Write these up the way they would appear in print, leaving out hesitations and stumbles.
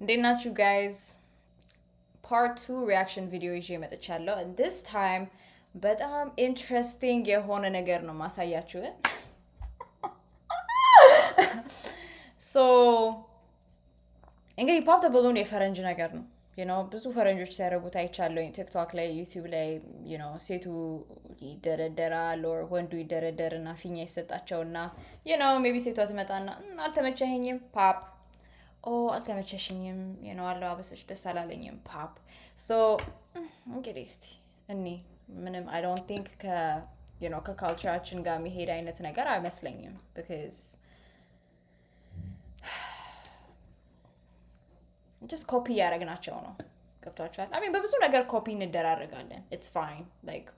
እንዴት ናችሁ guys? Part 2 reaction video ይዤ መጥቻለሁ and this time በጣም interesting የሆነ ነገር ነው ማሳያችሁ. So እንግዲህ ፖፕ ዘ ባሉን የፈረንጅ ነገር ነው. You know ብዙ ፈረንጆች ሲያደርጉት አይቻለሁ ቲክቶክ ላይ ዩቲዩብ ላይ you know ሴቱ ይደረደራል or ወንዱ ይደረደርና ፊኛ ይሰጣቸውና you know maybe ሴቷ ትመጣና አልተመቸኝም ፖፕ አልተመቸሽኝም you know አለባበስሽ ደስ አላለኝም ፖፕ. So እንግዲህ እስቲ እኔ ምንም I don't think you know ከካልቸራችን ጋር መሄድ አይነት ነገር አይመስለኝም because just copy ያረግናቸው ነው ገብቷችኋል. I mean በብዙ ነገር ኮፒ እንደራረጋለን. It's fine like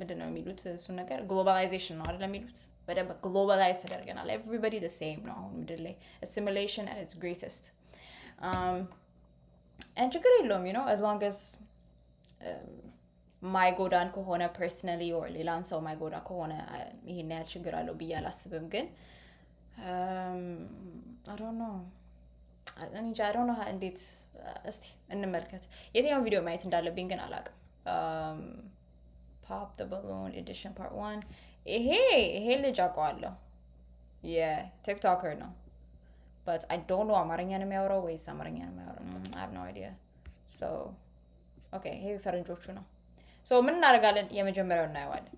ምንድነው የሚሉት እሱ ነገር globalization ነው አይደል የሚሉት በደንብ globalize ተደርገናል. Everybody the same ነው አሁን ምድር ላይ assimilation at its greatest. And ችግር የለውም you know as long as my ጎዳን ከሆነ personally or ሌላን ሰው my ጎዳ ከሆነ ይሄን ያህል ችግር አለው ብዬ አላስብም ግን I don't know I don't know እንዴት እስቲ እንመልከት የትኛው ቪዲዮ ማየት እንዳለብኝ ግን አላውቅም. Pop the Balloon edition part 1 ይሄ ልጅ አውቀዋለሁ የቲክቶከር ነው but I don't know አማርኛ ነው የሚያወራው ወይስ አማርኛ ነው የሚያወራው I have no idea. So okay ይሄ ፈረንጆቹ ነው. So ምን እናደርጋለን የመጀመሪያው እናየዋለን.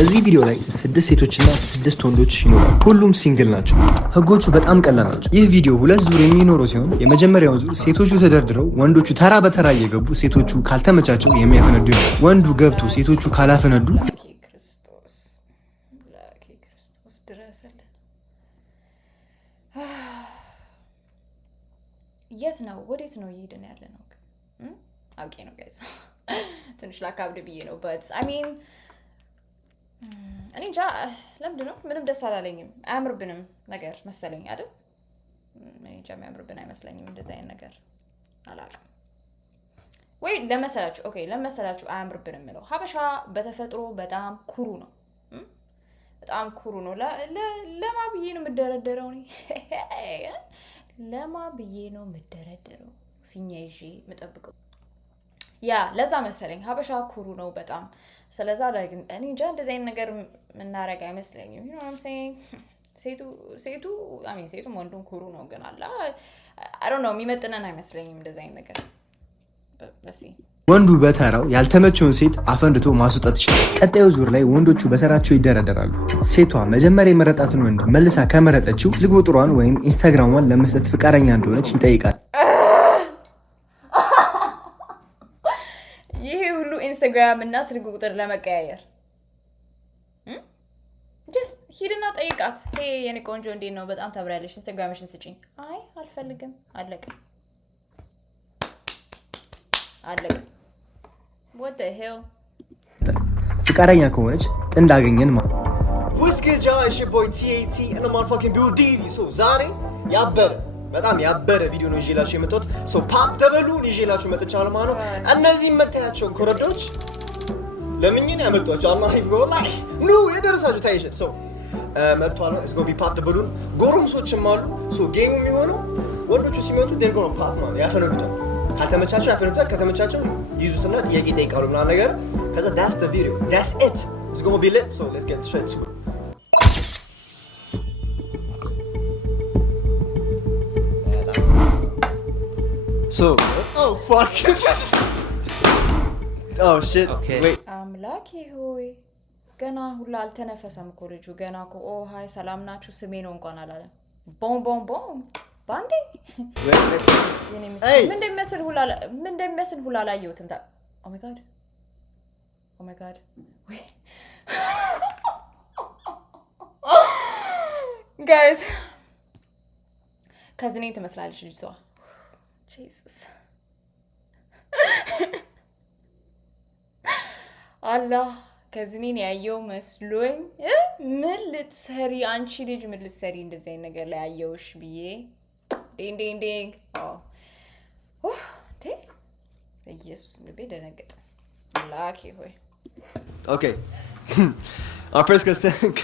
እዚህ ቪዲዮ ላይ 6 ሴቶችና 6 ወንዶች ይኖራሉ። ሁሉም ሲንግል ናቸው። ህጎቹ በጣም ቀላል ናቸው። ይህ ቪዲዮ 2 ዙር የሚኖረው ሲሆን የመጀመሪያው ዙር ሴቶቹ ተደርድረው ወንዶቹ ተራ በተራ እየገቡ ሴቶቹ ካልተመቻቸው የሚያፈነዱ ነው። ወንዱ ገብቶ ሴቶቹ ካላፈነዱ ክርስቶስ ድረስልን። የት ነው ወዴት ነው እየሄድን ያለ ነው? አውቄ ነው ጋይስ ትንሽ ላካብድ ብዬ ነው but I mean እኔ እንጃ ለምንድን ነው ምንም ደስ አላለኝም አያምርብንም ነገር መሰለኝ አይደል እኔ እንጃ የሚያምርብን አይመስለኝም እንደዚህ አይነት ነገር አላውቅም ወይ ለመሰላችሁ ኦኬ ለመሰላችሁ አያምርብንም ነው ሀበሻ በተፈጥሮ በጣም ኩሩ ነው በጣም ኩሩ ነው ለማ ብዬ ነው የምደረደረው እኔ ለማ ብዬ ነው የምደረደረው ፊኛ ይዤ መጠብቀው ያ ለዛ መሰለኝ ሀበሻ ኩሩ ነው በጣም ስለዛ ላይ ግን እኔ እንጃ እንደዚህ አይነት ነገር ምናረጋ አይመስለኝም you know what I'm saying ሴቱ I mean ሴቱም ወንዱም ኩሩ ነው ግን አላ I don't know የሚመጥነን አይመስለኝም እንደዚህ አይነት ነገር በሲ ወንዱ በተራው ያልተመቸውን ሴት አፈንድቶ ማስወጣት ይችላል። ቀጣዩ ዙር ላይ ወንዶቹ በተራቸው ይደረደራሉ። ሴቷ መጀመሪያ የመረጣትን ወንድ መልሳ ከመረጠችው ስልክ ቁጥሯን ወይም ኢንስታግራሟን ለመስጠት ፍቃደኛ እንደሆነች ይጠይቃል። ኢንስታግራም እና ስልክ ቁጥር ለመቀያየር just ሂድና ጠይቃት ሄ የኔ ቆንጆ እንዴት ነው በጣም ታብራለሽ ኢንስታግራምሽን ስጪኝ አይ አልፈልግም አለቀ what the hell ፍቃደኛ ከሆነች ጥንድ አገኘን ማለት What's good y'all it's your boy TAT and I'm on fucking Bill Deezy so ዛሬ በጣም ያበረ ቪዲዮ ነው ይዤላችሁ የመጣሁት so ፖፕ ዘ ባሉን ይዤላችሁ መጥቻለሁ ማለት ነው እነዚህ መታያቸውን ኮረዶች ለምንኝ ነው ያመጣኋቸው አላህ ይወላሂ ኑ የደረሳችሁ ታይሽ so መጥቷል it's going to be pop the balloon ጎረምሶችም አሉ so ጌሙ የሚሆነው ወንዶቹ ሲመጡ they're going to pop ማለት ያፈነዱታል ካልተመቻቸው ያፈነዱታል ከተመቻቸው ይዙትና ጥያቄ ይጠይቃሉ ምናምን ነገር ከዛ that's the video that's it it's going to be lit so let's get straight to it. So, oh fuck. Oh shit. Okay. Wait. አምላኬ ሆይ ገና ሁላ አልተነፈሰም እኮ ልጁ ገና እኮ ኦ ሃይ ሰላም ናችሁ ስሜ ነው እንኳን አላለም ቦም ባንዴ የኔ ምስል ምን እንደሚመስል ሁላ አላየሁትም ኦ ማይ ጋድ guys ከዝኔ ትመስላለች ልጅቷ Jesus Allah ከዝኔን ያየው መስሎኝ ምን ልትሰሪ አንቺ ልጅ ምን ልትሰሪ እንደዚህ አይነት ነገር ላይ ያየውሽ ብዬ ዲንግ በኢየሱስ ልቤ ደነገጠ ላኪ ሆይ Okay. Our first contestant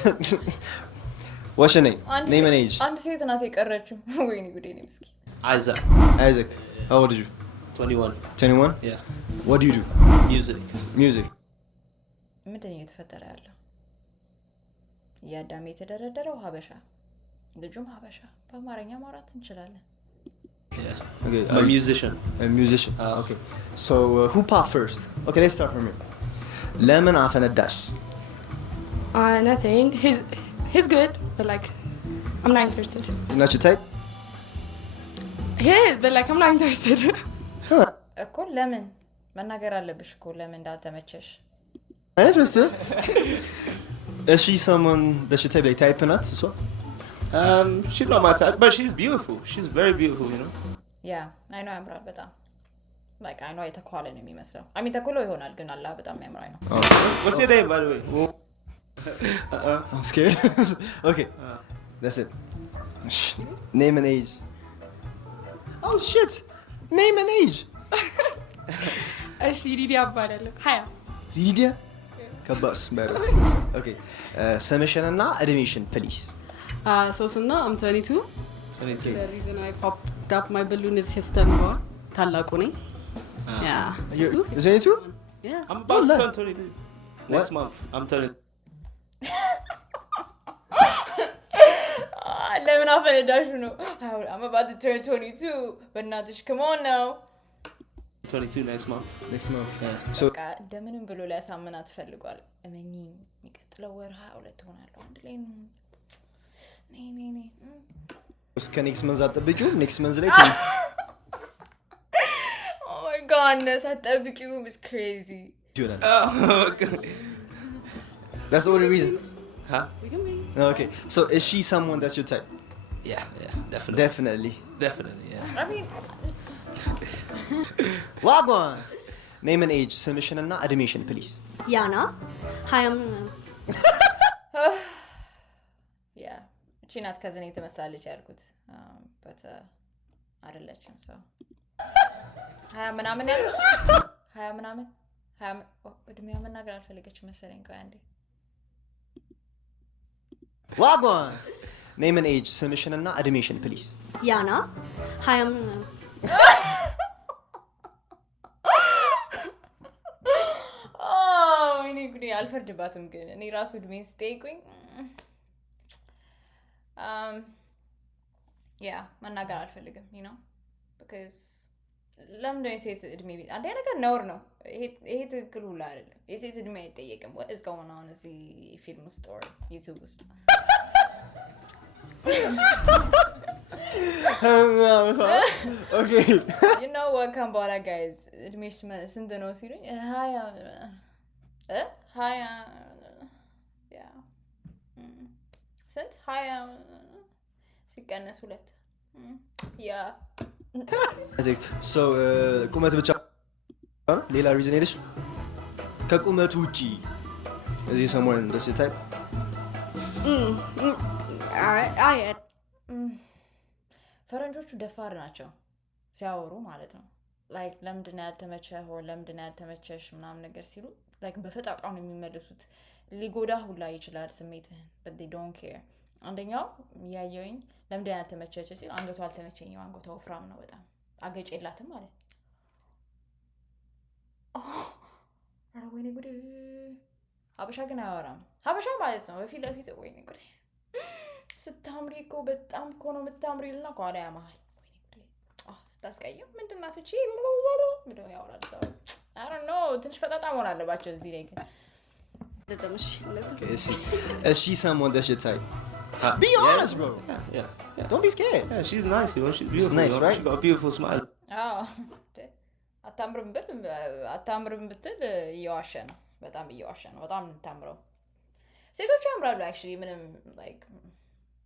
What's your name? Name and age. አንድ ሴት ናት የቀረችው ወይኔ ጉዴ ነው ምስኪ Isaac. How old are you? 21. 21? Yeah. What do you do? Music. ምንድን ነው እየተፈጠረ ያለው? ያዳሜ የተደረደረው ሀበሻ ልጁም ሀበሻ በአማርኛ ማውራት እንችላለን። Yeah. Okay. I'm a musician. A musician. Okay. So who popped first? Okay, let's start from here. Lemon አፈነዳሽ? Nothing. He's good, but like, I'm not interested. Not your type? He is, but like, I'm not interested. እኮ ለምን መናገር አለብሽ እኮ ለምን እንዳልተመቸሽ? Interested? Is she someone that should type like type not? So? She's not my type, but she's beautiful. She's very beautiful, you know. Yeah, I know ያምራል በጣም like I know የተኳለ ነው የሚመስለው I mean ተኩሎ ይሆናል ግን አላህ በጣም ያምራል ነው What's your name, by the way? I'm scared. Okay. That's it. Name and age. Oh shit! Name and age. Actually, Lydia እባላለሁ 20 Lydia? Kabars, better. Okay. Submission and admission, please. Sosna, I'm 22. 22. The reason I popped up my balloon is Histanwa, Talakuni. Yeah. You're 22? Yeah. I'm about to turn 22. Next month, I'm turning. ለምን አፈነዳሹ ነው I'm about to turn 22 በእናትሽ come on now 22 next month. Next month. Yeah. So, እንደምንም ብሎ ሊያሳምናት ፈልጓል እመኚ የሚቀጥለው ወር 22 ሆናለሁ አንድ ላይ ነው ነይ እስከ next month አጠብቂው next month ላይ Oh my god ሳትጠብቂው is crazy Oh, God. That's the only reason. Huh? We can be. Okay. So is she someone that's your type? Yeah, definitely. Definitely, yeah. I mean Wagwan. Name and age, submission and admission, please. Yana. Hi, I'm yeah እቺ ናት ከዘኔ ትመስላለች ያልኩት but አይደለችም ሰው 20 ምናምን ያለች 20 ምናምን 20 እድሜዋ መናገር አልፈለገችም መሰለኝ ቆይ አንዴ Wagwan. Name and age, submission and admission, please. Yana. Hi, I'm እኔ ጉዴ አልፈርድባትም ግን እኔ ራሱ እድሜን ስጠይቁኝ yeah መናገር አልፈልግም you know because ለምንድነው የሴት እድሜ አንዴ ነገር ነውር ነው ይሄ ትክክል ሁሉ አይደለም የሴት እድሜ አይጠየቅም what is going on እዚህ ፊልም ውስጥ or YouTube ውስጥ Okay. you know what come በኋላ guys እድሜሽ ስንት ነው ሲሉኝ ሃያ yeah ስንት ሃያ ሲቀነስ 2 yeah So ቁመት ብቻ ሌላ reason ሄደሽ ከቁመት ውጪ እዚህ someone that's your type? ፈረንጆቹ ደፋር ናቸው ሲያወሩ ማለት ነው like ለምንድነው ያልተመቸህ or ለምንድነው ያልተመቸሽ ምናምን ነገር ሲሉ like በፈጣጣው ነው የሚመለሱት ሊጎዳ ሁላ ይችላል ስሜትህን but they don't care አንደኛው ያየውኝ ለምንድነው ያልተመቸሽ ሲል አንገቷ አልተመቸኝም አንገቷ ወፍራም ነው በጣም አገጨላትም ማለት አረ ወይኔ ጉዴ ሀበሻ ግን አያወራም ሀበሻ ማለት ነው በፊት ለፊት ወይኔ ጉዴ ስታምሪ እኮ በጣም እኮ ነው የምታምሪልና ቋላ ያማል ወይኔ ጉዴ ስታስቀየም ምንድናት እቺ ምንድነው ያወራል ሰው I don't know ትንሽ ፈጣጣ መሆን አለባቸው እዚህ ላይ ግን Okay, is she someone that's your type? Be honest, bro. Yeah. Don't be scared. Yeah, she's nice, you know. She's beautiful. nice, you know? right? She got a beautiful smile. አታምርም ብትል እየዋሸ ነው በጣም እየዋሸ ነው በጣም ታምረው ሴቶች ያምራሉ actually ምንም like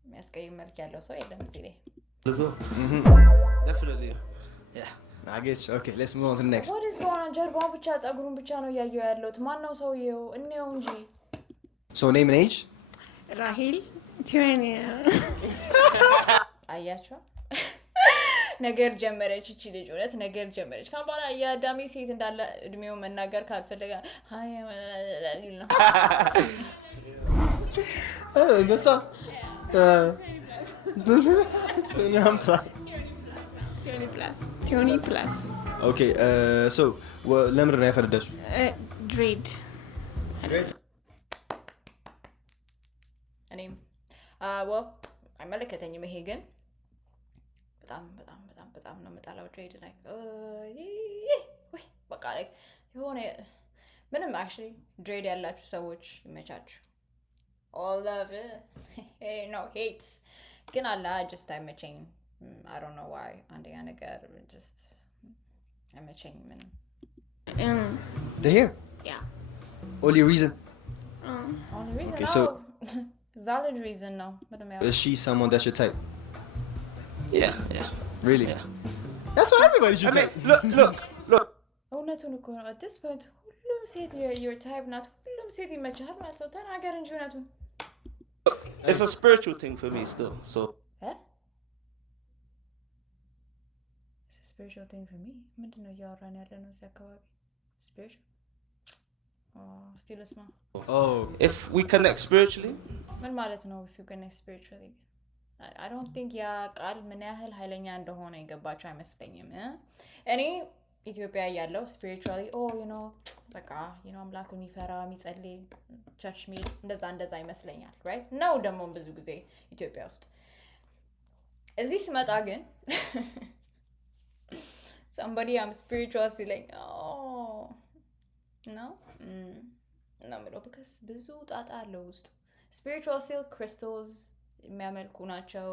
የሚያስቀይም መልክ ያለው ሰው የለም እዚህ ላይ As well. Definitely. Yeah. I guess. Okay, let's move on to the next. what is going on ጀርባው ብቻ ጸጉሩን ብቻ ነው ያየው ያለውት ማን ነው ሰውየው እኔው እንጂ So name and age? Rahil 20 አያችሁ ነገር ጀመረች እቺ ልጅ እውነት ነገር ጀመረች ካም በኋላ ያዳሚ ሴት እንዳለ እድሜው መናገር ካልፈለገ ሃይ ነው That's all. 20 plus. Okay, so ለምንድን ነው ያፈነዳችው? Dread. እኔም well አይመለከተኝም። ይሄ ግን በጣም ነው የምጠላው ድሬድ ላይ ወይ በቃ ላይ የሆነ ምንም actually ድሬድ ያላችሁ ሰዎች ይመቻችሁ። all of it no hates ግን አላ just አይመቸኝም። I don't know why አንደኛ ነገር just አይመቸኝም ምንም The hair? Yeah. Only reason? only reason Okay, no. so valid reason no ምንም ያው is she someone that's your type? Yeah. Really? Yeah. That's what everybody's your I mean, type. look. እውነቱን እኮ ነው at this point ሁሉም ሴት your type ናት። ሁሉም ሴት ይመችሃል ማለት ነው። ተናገር እንጂ እውነቱን It's a spiritual thing for me still. So it's a spiritual thing for me ምንድን ነው እያወራን ያለ ነው እዚህ አካባቢ spiritual still a small Oh, if we connect spiritually, ምን ማለት ነው if you connect spiritually I don't think ያ ቃል ምን ያህል ኃይለኛ እንደሆነ የገባቸው አይመስለኝም። እኔ ኢትዮጵያ ያለው spiritually በቃ አምላኩን የሚፈራ የሚጸልይ ቸርች ሚል እንደዛ ይመስለኛል right ነው ደግሞ ብዙ ጊዜ ኢትዮጵያ ውስጥ እዚህ ስመጣ ግን somebody I'm spiritual ሲለኝ no ምለው because ብዙ ጣጣ አለው ውስጡ spiritual ሲል crystals የሚያመልኩ ናቸው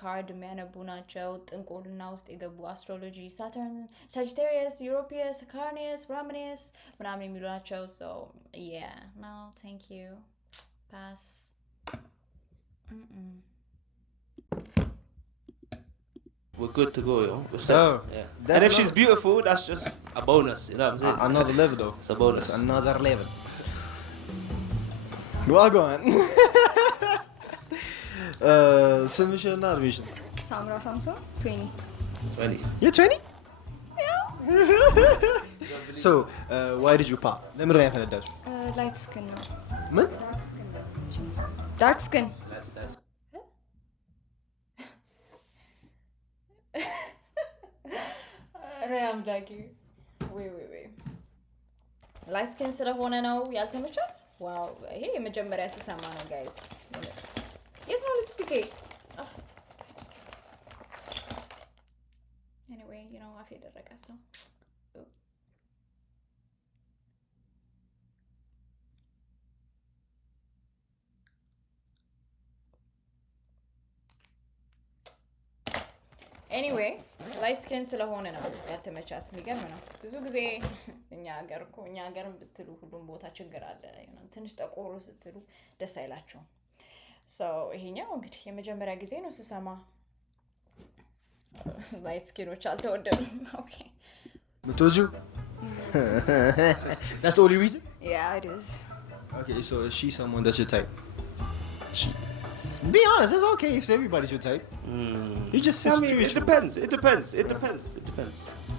ካርድ የሚያነቡ ናቸው ጥንቁልና ውስጥ የገቡ አስትሮሎጂ ሳተርን ሳጂቴሪየስ ዩሮፒየስ ካርኒየስ ራሚኒየስ ምናምን የሚሉ ናቸው so yeah no thank you pass we're good to go, yo. We're set. Oh, Yeah. that's And if she's not- beautiful, that's just a bonus. You know what I'm saying? another level though. It's a bonus. It's another level. Wagwan. ስምሽና እድሜሽን? ሳምራ ሳምሶን 20 20. You're 20? So, why did you pop? ለምን ነው ያፈነዳችው? ላይት ስኪን ነው ምን? ዳርክ ስኪን That's ራም ዳጊ ወይ ላይት ስኪን ስለሆነ ነው ያልተመቻት ዋው ይሄ የመጀመሪያ ስሰማ ነው ጋይስ የት ነው ሊፕስቲክ anyway አፌ ደረቀ ሰው anyway ላይት ስኪን ስለሆነ ነው ያልተመቻት የሚገርም ነው ብዙ ጊዜ እኛ ሀገርም ብትሉ ሁሉም ቦታ ችግር አለ ትንሽ ጠቆሩ ስትሉ ደስ አይላቸውም so ይሄኛው እንግዲህ የመጀመሪያ ጊዜ ነው ስሰማ ላይት ስኪኖች አልተወደዱም okay ምትወጂው? That's the only reason? yeah it is Okay, so is she someone that's your type? Be honest, it's okay if everybody's your type. You just I mean, it depends. It depends.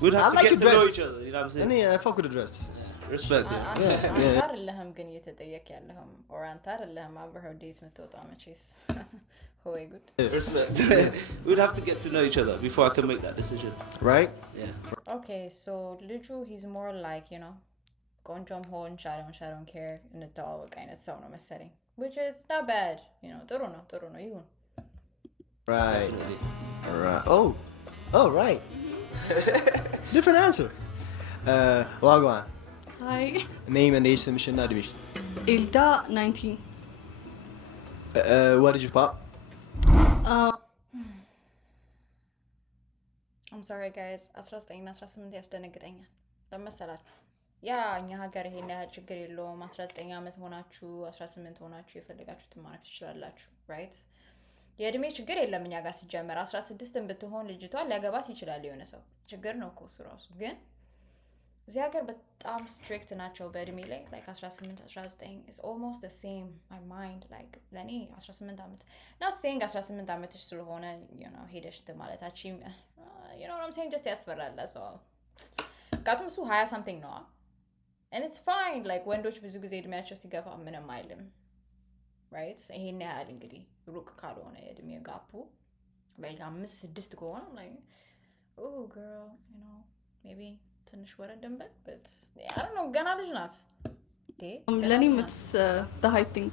We'd have I to like get the to know dress. each other. You know what I'm saying? And I fuck with the dress. Respect it. አንተ አይደለህም ግን እየተጠየቅ ያለህም or አንተ አይደለህም አብረኸው ዴት የምትወጣው መቼስ ሆይ ጉድ Respect. We'd have to get to know each other before I can make that decision. Right? Yeah. okay so ልጁ he's more like ቆንጆም ሆን ሻሎን ኬር እንተዋወቅ አይነት ሰው ነው መሰለኝ which is not bad ጥሩ ነው ይሁን Right. Definitely. Right. Oh, right. Different answer. Wagwan. Hi. Name and age submission not division. Ilda 19. What did you pop? I'm sorry guys 19 እና 18 ያስደነግጠኛል ለመሰላችሁ ያ እኛ ሀገር ይሄን ያህል ችግር የለውም 19 ዓመት ሆናችሁ 18 ሆናችሁ የፈለጋችሁትን ማድረግ ትችላላችሁ right የእድሜ ችግር የለም እኛ ጋር ሲጀመር 16ን ብትሆን ልጅቷ ሊያገባት ይችላል የሆነ ሰው ችግር ነው እኮ እሱ ራሱ ግን እዚህ ሀገር በጣም ስትሪክት ናቸው በእድሜ ላይ like 18 19 is almost the same my mind like ለኔ 18 ዓመት not saying 18 ዓመትሽ ስለሆነ ሄደሽ ማለታችን you know what I'm saying just ያስፈራል that's all ካቱም እሱ 20 something ነው and it's fine like ወንዶች ብዙ ጊዜ እድሜያቸው ሲገፋ ምንም አይልም right ይሄን ያህል እንግዲህ ሩቅ ካልሆነ የእድሜ ጋፑ like 5-6 ከሆነ like oh girl you know maybe ትንሽ ወረደንበት but I don't know ገና ልጅ ናት ለኔም it's the height thing.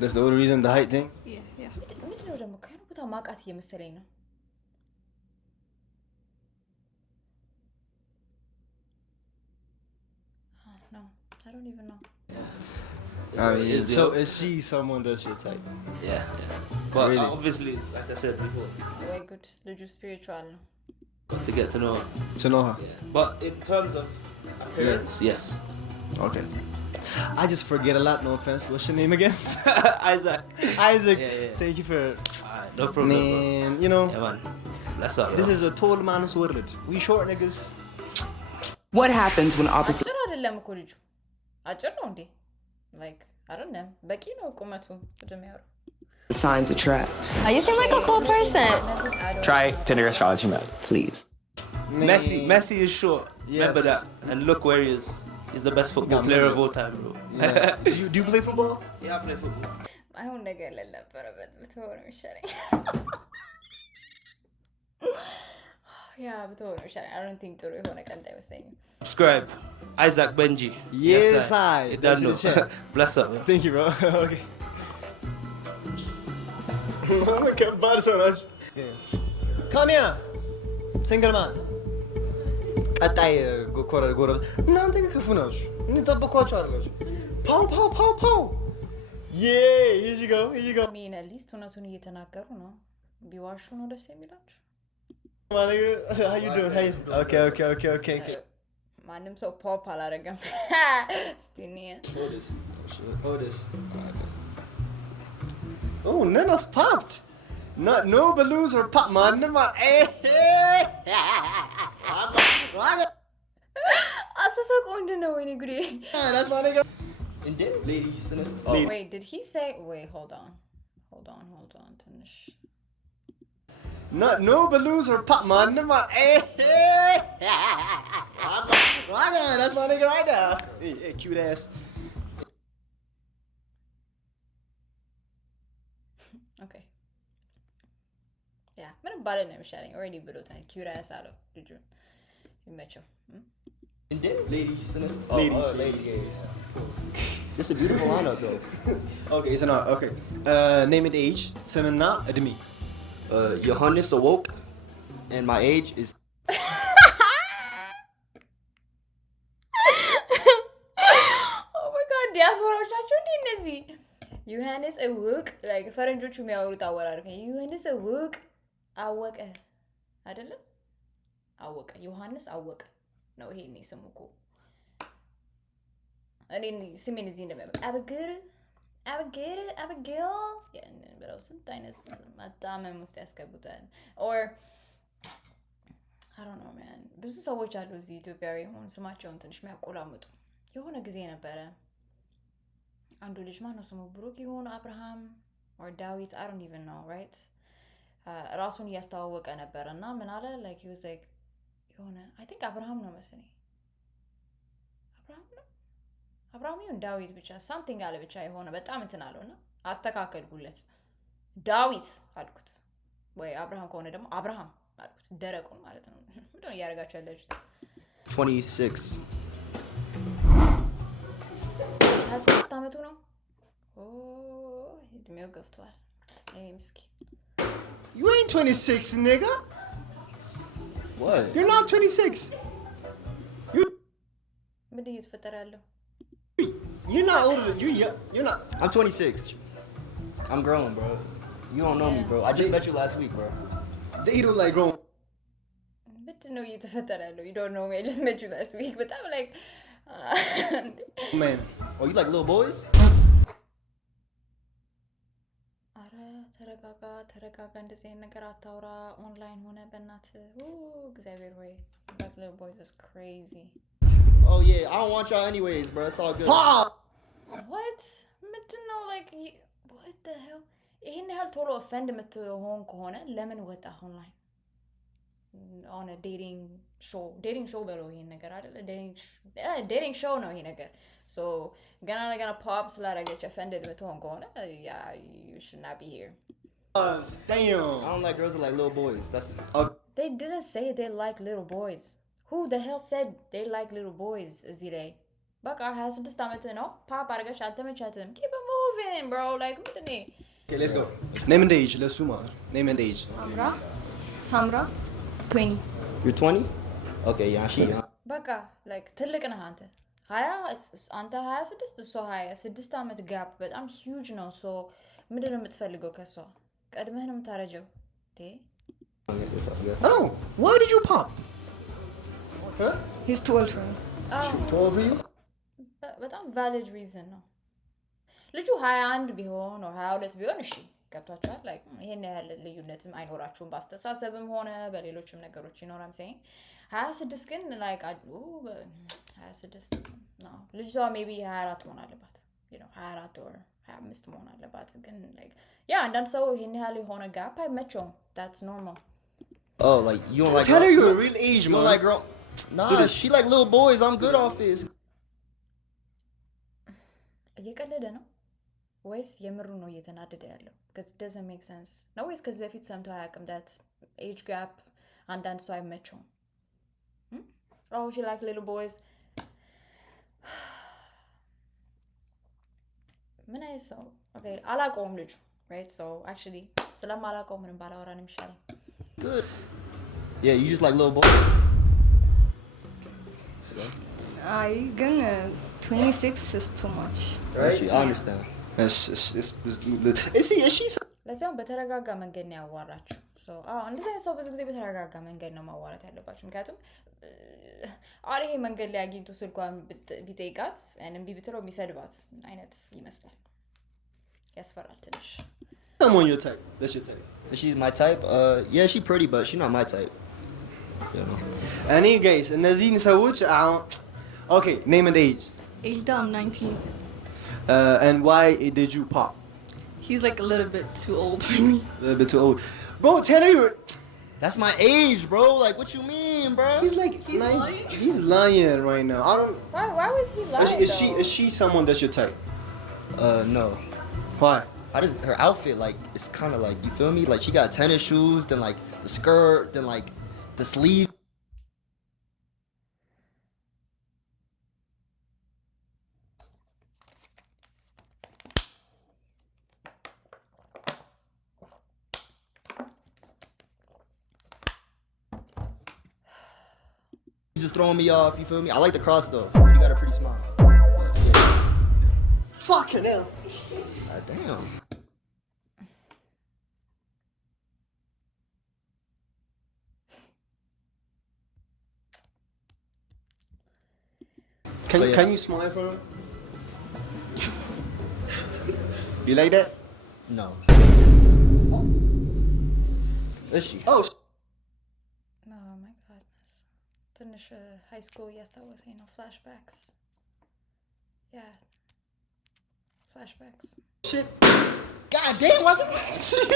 That's the only reason, the height thing? Yeah. ምንድን ነው ደግሞ ከሆነ ቦታ ማቃት እየመሰለኝ ነው no I don't even know I mean, is she someone that's your type? Yeah. But Really? obviously, like I said before, way good ልጁ spiritual ነው to get to know her. To know her? Yeah. But in terms of appearance, yes. Okay. I just forget a lot, no offense. What's your name again? Isaac. Isaac. Yeah. Thank you for... Alright, no problem. Man, you know, Bro. Yeah, man. That's up. this is a tall man's world. We short niggas. What happens when opposite አጭር አይደለም እኮ ልጁ አጭር ነው እንዴ like I don't know በቂ ነው ቁመቱ እንደሚያወሩ signs attract? You seem like a cool person. Try Tinder astrology mode, please. Man. Messi is short. Yes. Remember that. And look where he is. He's the best football player of all time, bro. Yeah. Do you play football? Yeah, I play football. አይሁን ነገር ለነበረበት ብትሆን ይሻለኝ ያ ብትሆን ይሻለኝ I don't think ጥሩ የሆነ ቀልድ አይመስለኝም Subscribe. Isaac Benji. Yes, sir. I. You don't know. That's the chat. Bless up. Thank you, bro. Okay. ከባድ ሰው ናቸው Come here. Single man. ቀጣይ ጎረብ እናንተ ክፉ ናችሁ እንጠብቋችሁ አላችሁ ፓው here you go I mean at least እውነቱን እየተናገሩ ነው ቢዋሹ ነው ደስ የሚላችሁ how you doing okay ማንም ሰው ፖፕ አላረገም ስቲኒ hold this oh none of popped no balloons or pop ማንም አሰሰቁ ምንድነው ወይኔ ጉዴ that's my nigga ladies wait did he say wait hold on ትንሽ no balloons or pop ማንም that's my nigga right there hey cute ass okay yeah ምንም ባለ ነው የሚሻለኝ already ብሎታል cute ass አለው ልጁ ይመቸው ladies This is a beautiful lineup, though. okay it's not okay name and age ስምና እድሜ Johannes awoke, and my age is. oh my god ዲያስፖራዎች ናቸው እንዴ እነዚህ ዮሐንስ እውቅ like ፈረንጆቹ የሚያወሩት አወራር ዮሐንስ እውቅ አወቀ አይደለም አወቀ ዮሐንስ አወቀ ነው ይሄኔ ስሙ እኮ እኔ ስሜን እዚህ እንደሚያመጣ አበጌል ያንን ብለው ስንት አይነት ማጣመም ውስጥ ያስገቡታል or I don't know man ብዙ ሰዎች አሉ እዚህ ኢትዮጵያዊ ሆን ስማቸውን ትንሽ የሚያቆላምጡ የሆነ ጊዜ ነበረ አንዱ ልጅ ማን ነው ስሙ ብሩክ ይሆን አብርሃም or ዳዊት I don't even know right ራሱን ያስተዋወቀ ነበርና ምን አለ like he was like የሆነ I think አብርሃም ነው መሰለኝ አብርሃም ይሁን ዳዊት ብቻ something አለ ብቻ የሆነ በጣም እንትን አለውና አስተካከልኩለት ዳዊት አልኩት ወይ አብርሃም ከሆነ ደግሞ አብርሃም አልኩት ደረቁን ማለት ነው ምንድነው ያረጋችሁ ያላችሁት 26 26 አመቱ ነው ኦ እድሜው ገፍቷል እኔ ምስኪን you ain't 26 nigga What? you're not 26 ምን እየተፈጠረ ያለው you're not older you're not I'm 26. I'm grown, bro. You don't know me, bro. I just met you last week, bro. they don't like grown ምንድነው እየተፈጠረ ያለው you don't know me I just met you last week but I'm like man Oh, you like little boys? አረ ተረጋጋ እንደዚህ አይነት ነገር አታውራ ኦንላይን ሆነ በእናት እግዚአብሔር ወይ that little boy is crazy Oh yeah, I don't want y'all anyways, bro. It's all good. what ምንድነው like what the hell ይሄን ያህል ቶሎ offend የምትሆን ከሆነ ለምን ወጣ ኦንላይን on a dating show below ይሄን ነገር አይደለ dating show ነው ይሄ ነገር so ገና pop ስላደረገች offended ብትሆን ከሆነ yeah you should not be here. Damn. I don't like girls that like little boys. That's They didn't say they like little boys. Who the hell said they like little boys እዚህ ላይ በቃ 26 ዓመት ነው ፓፕ አድርገሽ አልተመቻትም keep it moving bro like ምንድን ነው Okay, let's go. Name and age. Let's zoom out. Name and age. ሳምራ 20 you're 20. Okay, yeah, she young. በቃ like ትልቅ ነህ አንተ 20 አንተ 26 እሷ 26 ዓመት ጋፕ በጣም ሂውጅ ነው ሶ ምንድን ነው የምትፈልገው ከሷ ቀድመህ ነው የምታረጀው Oh, why did you pop? Huh? he's too old for me. Too old for you? በጣም valid reason ነው ልጁ 21 ቢሆን or 22 ቢሆን እሺ ገብቷችኋል like ይሄን ያህል ልዩነትም አይኖራችሁም በአስተሳሰብም ሆነ በሌሎችም ነገሮች ይኖራም saying 26 ግን like 26 ነው ልጅቷ maybe 24 መሆን አለባት you know 24 or 25 መሆን አለባት ግን like yeah አንዳንድ ሰው ይሄን ያህል የሆነ ጋፕ አይመቸውም that's normal. Oh, like you don't like Tell her girl- your real age, you man. don't like girl. Nah, she like little boys. I'm good off this. እየቀለደ ነው ወይስ የምሩ ነው እየተናደደ ያለው because it doesn't make sense ነው ወይስ ከዚህ በፊት ሰምቶ አያውቅም that age gap አንዳንድ ሰው አይመቸውም oh she like little boys ምን አይነት ሰው okay አላውቀውም ልጁ right so actually ስለማላውቀው ምንም ባላወራ ነው የሚሻለኝ Good. Yeah, you just like little boys. አይ ግን 26 is too much. Right? Actually, I understand. Is she? ለዚያውም በተረጋጋ መንገድ ነው ያዋራችሁ እንደዚህ አይነት ሰው ብዙ ጊዜ በተረጋጋ መንገድ ነው ማዋራት ያለባችሁ ምክንያቱም ይሄ መንገድ ላይ አግኝቶ ስልኳን ቢጠይቃት እምቢ ብትለው የሚሰድባት አይነት ይመስላል ያስፈራል ትንሽ Someone your type. That's your type. If she's my type, yeah, she pretty, but she not my type. You know. Any guys, እነዚህን ሰዎች okay, name and age. Ilda, I'm 19. And why did you pop? He's like a little bit too old for me. A little bit too old. Bro, tell her you're... That's my age, bro. Like, what you mean, bro? He's like... He's lying right now. I don't... why would he lie Is she someone that's your type? No. Why? Her outfit, like, it's kind of like, you feel me? Like, she got tennis shoes, then like the skirt, then like the sleeve. Just throwing me off, you feel me? I like the cross though. You got a pretty smile. But, yeah. Fucking hell. Damn. Can you smile for her? You like that? No. Is she? Oh, oh my goodness ትንሽ high school እያስታወሰኝ ነው flashbacks yeah flashbacks shit. God damn, what's it?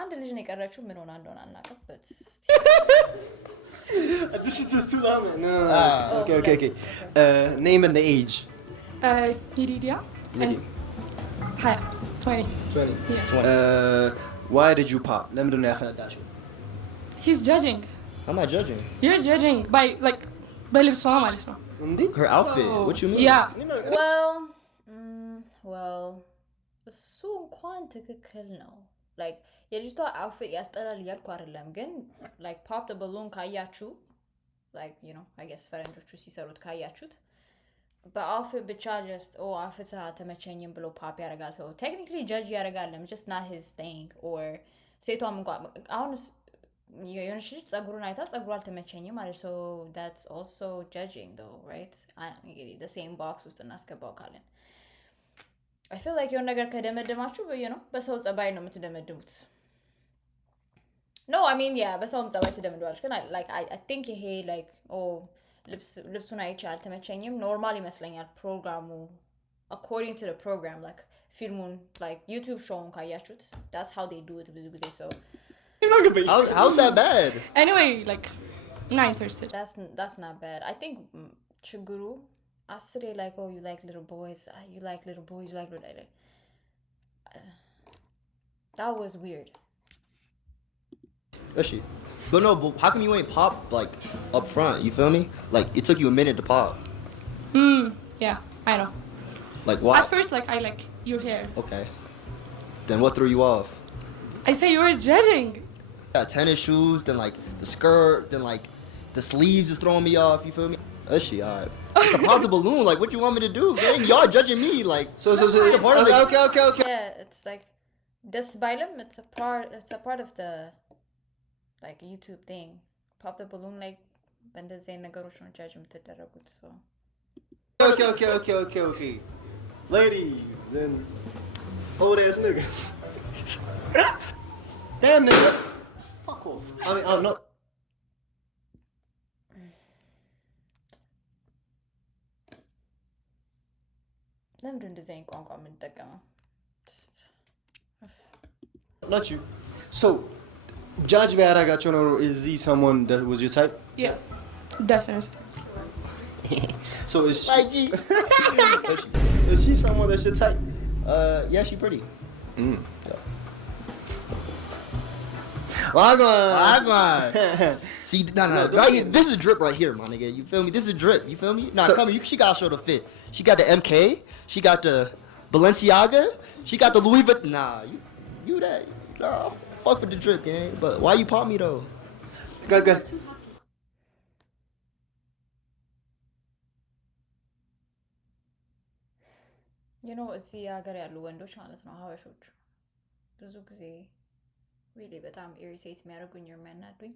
አንድ ልጅ ነው የቀረችው ምን ሆና እንደሆነ አናውቅበት This is just too loud, man. No. Okay. Name and the age. Lydia. Lydia. Hi. 20. 20. Yeah. Why did you pop? Let me do that. He's judging. How am I judging? You're judging by like by ልብሷ ማለት ነው Her outfit. So, What you mean? yeah. well እሱ እንኳን ትክክል ነው like የልጅቷ outfit ያስጠላል እያልኩ አይደለም ግን like pop the balloon ካያችሁ like you know I guess ፈረንጆቹ ሲሰሩት ካያችሁት በoutfit ብቻ just outfit ተመቸኝም ብሎ pop ያደርጋል so technically judge ያደርጋል just not his thing or ሴቷም እንኳን አሁን የሆነች ልጅ ጸጉሩን አይታ ጸጉሩ አልተመቸኝም ማለት so that's also judging though right the same box ውስጥ እናስገባው ካለን I feel like የሆነ ነገር ከደመደማችሁ you know በሰው ጸባይ ነው የምትደመድሙት no I mean yeah በሰውም ጸባይ ትደመድማለች ግን I think ይሄ like ልብሱን አይቼ አልተመቸኝም። ኖርማል ይመስለኛል ፕሮግራሙ according to the program like ፊልሙን like YouTube ሾውን ካያችሁት that's how they do it ብዙ ጊዜ so How's that bad? Anyway, like, not interested. that's not bad. I think ችግሩ አስሬ like oh you like little boys you like little boys you like little that was weird. Is she? But no, but how come you ain't pop like up front? You feel me? Like it took you a minute to pop. Yeah, I know. Like why? At first, like, I like your hair. Okay. Then what threw you off? I say you were judging. Got tennis shoes, then like the skirt, then like the sleeves is throwing me off. You feel me? Is she? Alright. It's a pop the balloon. Like what you want me to do? Gang? Y'all judging me? Like so it's a part of the Okay. Yeah, it's like this bailum it's a part of the like YouTube thing. Pop the balloon like በእንደዚህ ነገሮች ነው ጃጅ የምትደረጉት so Okay. Ladies and old ass niggas. Damn nigga. Fuck off. I mean, I'm not. ለምንድን እንደዚህ አይነት ቋንቋ የምንጠቀመው? Not you. So, judge ቢያደርጋቸው ነው is he someone that was your type? Yeah, definitely. So is she, IG. is she someone that's your type? Yeah, she pretty. Yeah. Wagwan. See, no. Right here, this is drip right here, my nigga. You feel me? This is drip. You feel me? Nah, So- come here. She gotta show the fit. She got the MK. She got the Balenciaga. She got the Louis Vuitton. Nah, you that. Nah, fuck with the drip, gang. But why you pop me though? Good. you know እዚህ ሀገር ያሉ ወንዶች ማለት ነው ሀበሾች ብዙ ጊዜ really በጣም ኢሪቴት የሚያደርጉኝ የሚያናዱኝ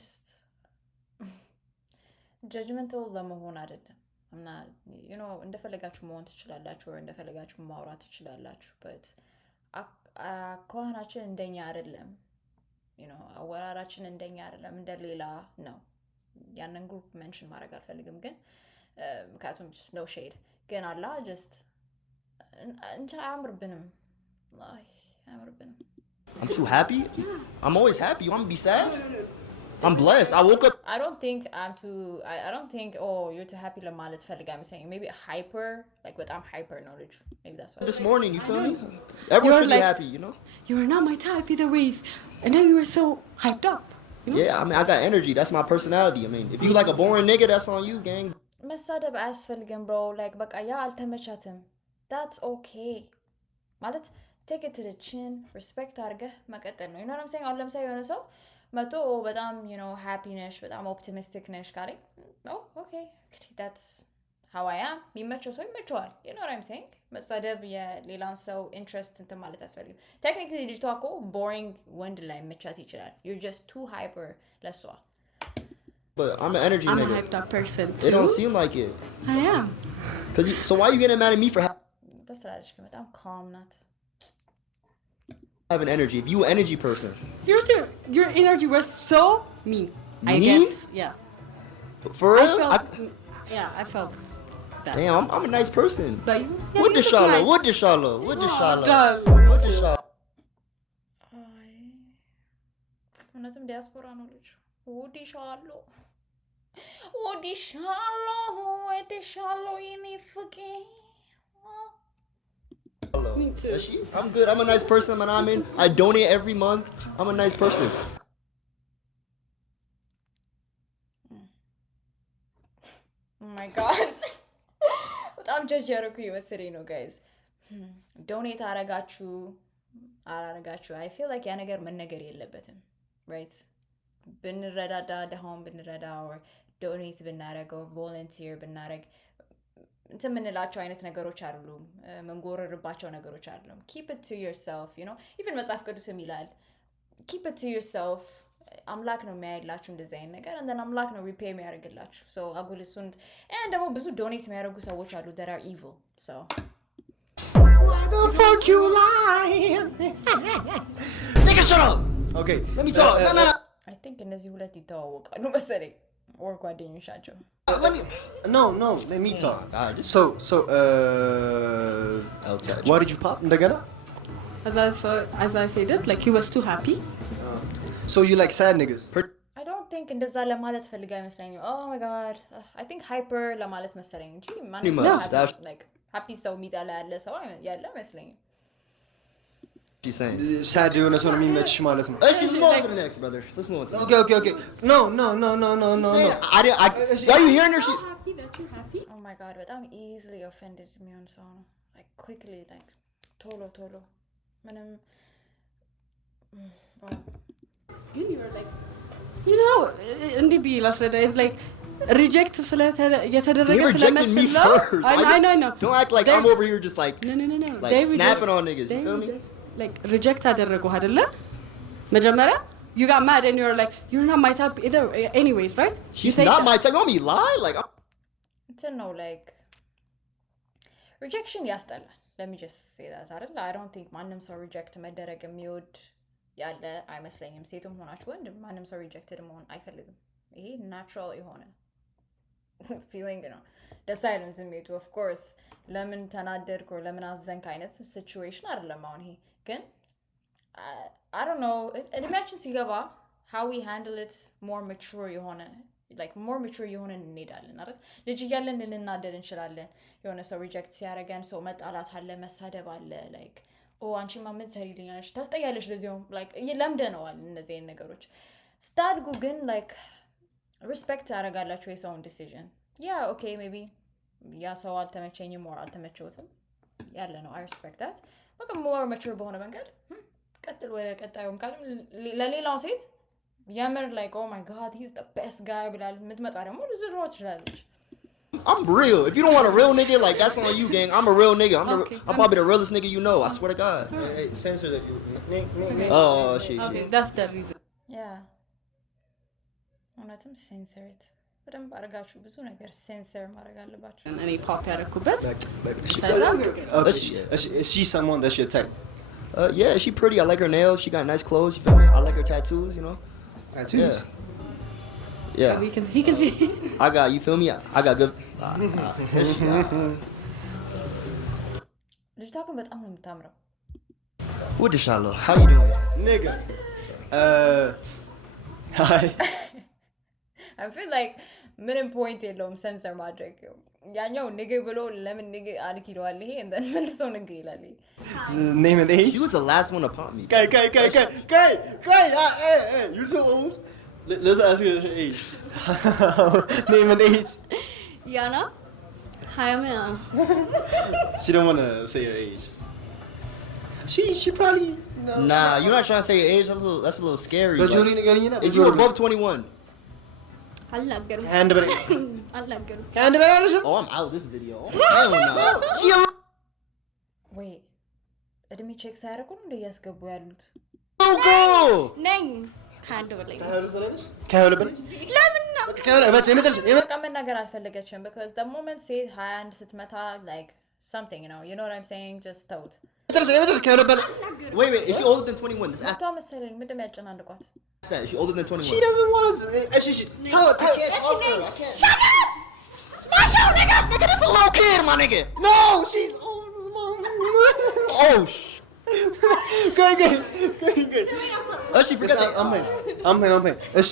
just judgmental ለመሆን አይደለም እና you know እንደፈለጋችሁ መሆን ትችላላችሁ ወይ እንደፈለጋችሁ ማውራት ትችላላችሁ but አኳኋናችን እንደኛ አይደለም you know አወራራችን እንደኛ አይደለም እንደሌላ ነው ያንን ግሩፕ ሜንሽን ማድረግ አልፈልግም ግን ምክንያቱም just no shade ግን አላ just እንጃ አያምርብንም I'm too happy. I'm always happy. You want me to be sad? I'm blessed. I woke up. I don't think I'm too I don't think oh you're too happy ለማለት ፈልጋ I'm saying maybe hyper like what I'm hyper knowledge maybe that's why This morning, you feel me? Everyone should like- be happy, you know? You were not my type either ways. And then you were so hyped up. Yeah, I mean, I got energy. That's my personality. I mean, if you like a boring nigga, that's on you, gang. መሳደብ አያስፈልግም bro like በቃ ያ አልተመቻትም that's okay ማለት take it to the chin respect አድርገህ መቀጠል ነው you know what I'm saying አሁን ለምሳሌ የሆነ ሰው መቶ በጣም you know happy ነሽ በጣም optimistic ነሽ ካለኝ oh okay that's how I am የሚመቸው ሰው ይመቸዋል you know what I'm saying መሳደብ የሌላን ሰው interest እንትን ማለት አያስፈልግም technically ልጅቷ እኮ boring ወንድ ላይ መቻት ይችላል you're just too hyper ለሷ But I'm an energy I'm a nigga. hyped up person It too. don't seem like it. I am. So why you getting mad at me for ደስ ትላለች ግን በጣም calm ናት having energy? If you an energy person, Your energy was so mean. I Mean? guess. Yeah. for I real? felt. I felt that. Damn, I'm a nice person. But you. Yeah, What you the look Charlotte? nice. What the Charlotte? What the Charlotte? Done. What the Charlotte? እውነትም ዲያስፖራ ነው ልጅ ወዲሻለሁ ወዲሻለሁ የኔ ፍቅር Me too. Is she? I'm good. I'm a nice person, man. I donate every month. I'm a nice person. oh my god በጣም ጀጅ ያደረኩ የመሰለኝ ነው ጋይዝ ዶኔት አላረጋችሁ I feel like ያ ነገር መነገር የለበትም right ብንረዳዳ ደሃውን ብንረዳ or donate ብናረግ or volunteer ብናረግ እንትን የምንላቸው አይነት ነገሮች አይደሉም መንጎረርባቸው ነገሮች አይደሉም keep it to yourself you know even መጽሐፍ ቅዱስም ይላል keep it to yourself አምላክ ነው የሚያይላችሁ እንደዚህ አይነት ነገር and then አምላክ ነው repay የሚያደርግላችሁ so አጉል እሱን and ደግሞ ብዙ ዶኔት የሚያደርጉ ሰዎች አሉ that are evil so Why the fuck you lying? Nigga, shut up. Okay. Let me talk. No. I think እነዚህ ሁለት ይተዋወቃሉ መሰለኝ or ጓደኞቻቸው let me talk. So why did you pop እንደገና? As I said it, like he was too happy. So you like sad niggas? I don't think እንደዛ ለማለት ፈልጋ አይመስለኝም oh my god I think hyper ለማለት መሰለኝ እንጂ ማንም like happy ሰው የሚጠላ ያለ ሰው ያለ አይመስለኝም She's saying sad የሆነ ሰው ነው የሚመችሽ ማለት ነው she's moving to the next brother let's move on okay no are you hearing her she Happy that you're happy. oh my god በጣም easily offended የሚሆን ሰው ነው like quickly like ቶሎ ምንም You were like you know እንዲህ ቢ ላስረዳ is like reject የተደረገ ስለመስለው I know don't act like I'm over here just like no like snapping on niggas you feel me like reject አደረጉ አይደለ መጀመሪያ you got mad and you're like you're not my type either anyways right she's not my type you want me lie like it's no like rejection ያስጠላል let me just say that አይደል I don't think ማንም ሰው reject መደረግ የሚወድ ያለ አይመስለኝም ሴቱም ሆናችሁ ወንድ ማንም ሰው rejected መሆን አይፈልግም ይሄ natural የሆነ feeling ነው ደስ አይልም ስሜቱ of course ለምን ተናደድኩ ለምን አዘንክ አይነት situation አይደለም አሁን ይሄ ግን I don't know እድሜያችን ሲገባ how we handle it more mature የሆነ like more mature የሆነ እንሄዳለን አይደል ልጅ እያለን ልንናደድ እንችላለን የሆነ ሰው reject ሲያደርገን ሰው መጣላት አለ መሳደብ አለ like አንቺማ ምን ሰሪልኛለሽ ታስጠያለሽ ለዚያው like ለምደነዋል እነዚህ ነገሮች ስታድጉ ግን like respect ያደርጋላችሁ የሰውን decision yeah okay maybe ያ ሰው አልተመቸኝም or አልተመቸውትም ያለ ነው I respect that በቃ more mature በሆነ መንገድ ቀጥል ወደ ቀጣዩም ካለ ለሌላው ሴት ያመር like oh my god he's the best guy ብላል ምትመጣ ደግሞ ልዝሮ ትችላለች I'm real. If you don't want a real nigga, like that's on you, gang. I'm a real nigga. I'm probably the realest nigga you know. I swear to God. Hey, censor that. Oh, shit. Okay, that's the reason. Yeah. እውነትም censor it. በደንብ አድርጋችሁ ብዙ ነገር censor ማድረግ አለባችሁ. እኔ ፖፕ ያደረኩበት. Is she someone that's your type? Yeah, she pretty. I like her nails. She got nice clothes. You feel me? I like her tattoos. You know. Tattoos. Yeah. He can see. I got, you feel me? I got good. ልጅቷ ግን በጣም ነው የምታምረው. What the shot look? How you doing? Nigga. Hi. I feel like ምንም point የለውም censor ማድረግ. ያኛው ንግ ብሎ ለምን ንግ አልክ ይለዋል ይሄ and then መልሶ ንግ ይላል. Name and age? She was the last one to pump me. Guy. Hey, you're so old. Let's ask her her age. Name and age. Yana? Hi, I'm Yana. She don't want to say her age. She probably... No. Nah, you're not trying to say your age. That's a little scary. Like, if you were above 21. Hand Oh, I'm out this video. Hell no. Wait. እድሜ ቼክ ሳያደርጉ ነው ያስገቡ ያሉት? ነኝ ካንድ በለኝ በቃ መናገር አልፈለገችም because the moment ሴት 21 ስትመታ like something you know what I'm saying just taught wait is she older than 21? Let's ask her መሰለኝ ምንድነው ያጨናንቋት that is she older than 21? She doesn't want to tell her I can't talk her I can't shut up smash out nigga this is a little kid my nigga no she's oh good she forgot that I'm playing is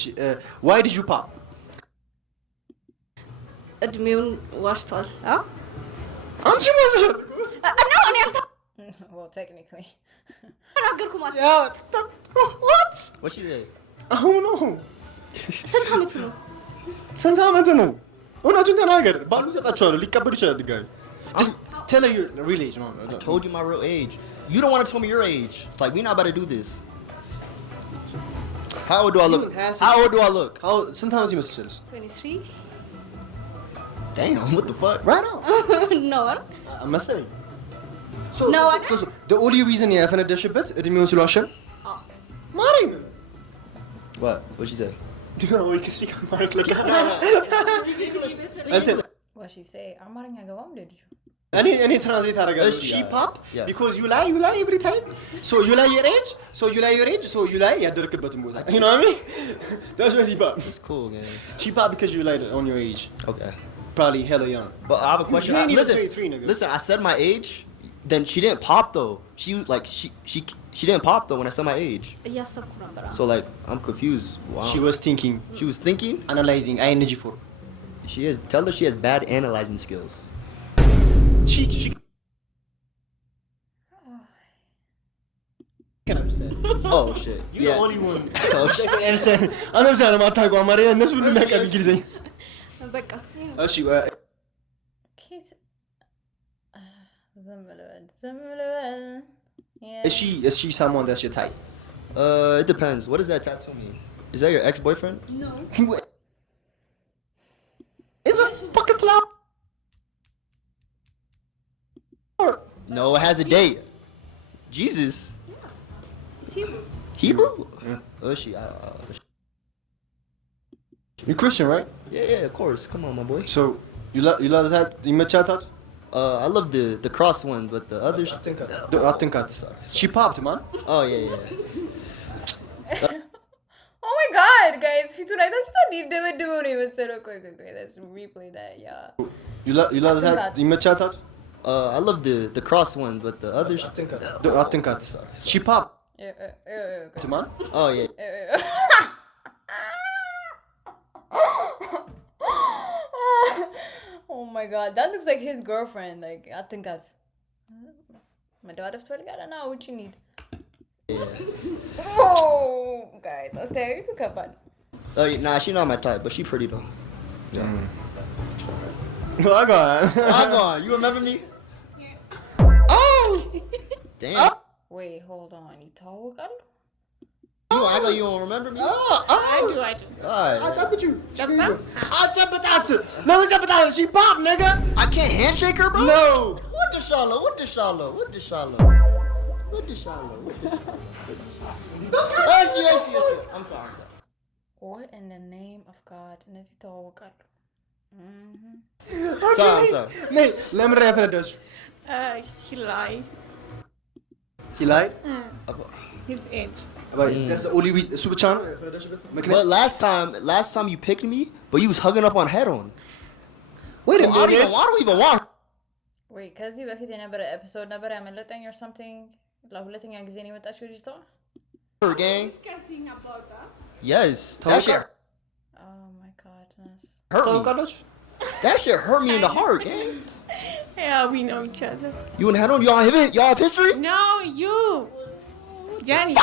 she why did you pop እድሜውን ዋሽቷል አንቺ ሞዘሽ ነው እኔ well technically ተናገርኩ ማለት what she said አሁን ነው ስንት ዓመት ነው እውነቱን ተናገር ባሉ ሰጣቸዋለሁ ሊቀበሉ ይችላል ድጋሚ just tell her your real age no I told you my real age you don't want to tell me your age it's like we're not about to do this how old do I look ስንት ዓመት ይመስልሻል 23 damn what the fuck right now no መሰለኝ so the only reason ያፈነደሽበት እድሜውን ስለዋሸን ማሪን what she say we can speak Amharic like what she say አማርኛ ገባም ልጅ እኔ ትራንስሌት አደርጋለሁ she pop because you lie every time so you lie your age so you lie ያደርክበትን ቦታ you know what I mean that's what she pop It's cool, man. she pop because you lied on your age Okay. probably hella young But I have a question. You ain't even 23, Listen, nigga. listen. I said my age. Then she didn't pop though. She was like she didn't pop though when I said my age. እያሰብኩ ነበር So like I'm confused. Wow. she was thinking She was thinking. analyzing ing for She has. Tell her she has bad analyzing skills. she can understand Oh shit. you're the only one Oh, shit. understand انا ብቻ ነው የማታውቀው አማርኛ እነሱ ሁሉ የሚያውቃሉ እንግሊዝኛ በቃ እሺ ኬት ዝም ልበል is she someone that's your type It depends. What does that tattoo mean? Is that your ex-boyfriend? no it's a fucking flower No, it has a date. Jesus. Hebrew. Hebrew? Yeah. She. you're Christian right Yeah, of course. Come on, my boy. so you love that ይመቻት I love the cross one, but the others. አትንካት she popped man Oh yeah. oh my god guys ፊቱን አይታችሁታል ይደበድበው ነው የመሰለው ቆይ let's replay that yeah you love that አትንካት። ይመቻት I love the cross one, but the others. አትንካት she popped man Oh yeah. oh my god that looks like his girlfriend like አትንካት መደባደብ ትፈልጋለህ ና ውጪ እንሂድ oh guys አስተያየቱ ከባድ Nah, she not my type, but she pretty though. Yeah. Wagwan. You remember me? Oh! Damn. wait hold on ይታወቃሉ You act like you don't remember me? I do. Alright. አጨብጣት ለምን ጨብጣት she pop nigga I can't handshake her, bro? no What the Charlotte? I'm sorry. what in the name of god እነዚህ ይታወቃሉ Sorry. ነይ ለምን ያፈረደሽ He lied. he lied His age. that's the only reason እሱ ብቻ ነው ያፈረደሽበት But last time you picked me, but you was hugging up on head on. wait a So I minute don't even want her. ወይ ከዚህ በፊት የነበረ ኤፒሶድ ነበር ያመለጠኝ or something ለሁለተኛ ጊዜ ነው የመጣችው ልጅቷ Gang. Discussing about that. Yes. That shit oh my goodness hurt me. ታውቃላችሁ That shit hurt me in the heart, gang. Yeah, we know each other. You and head on, y'all have history? No, you. Johnny.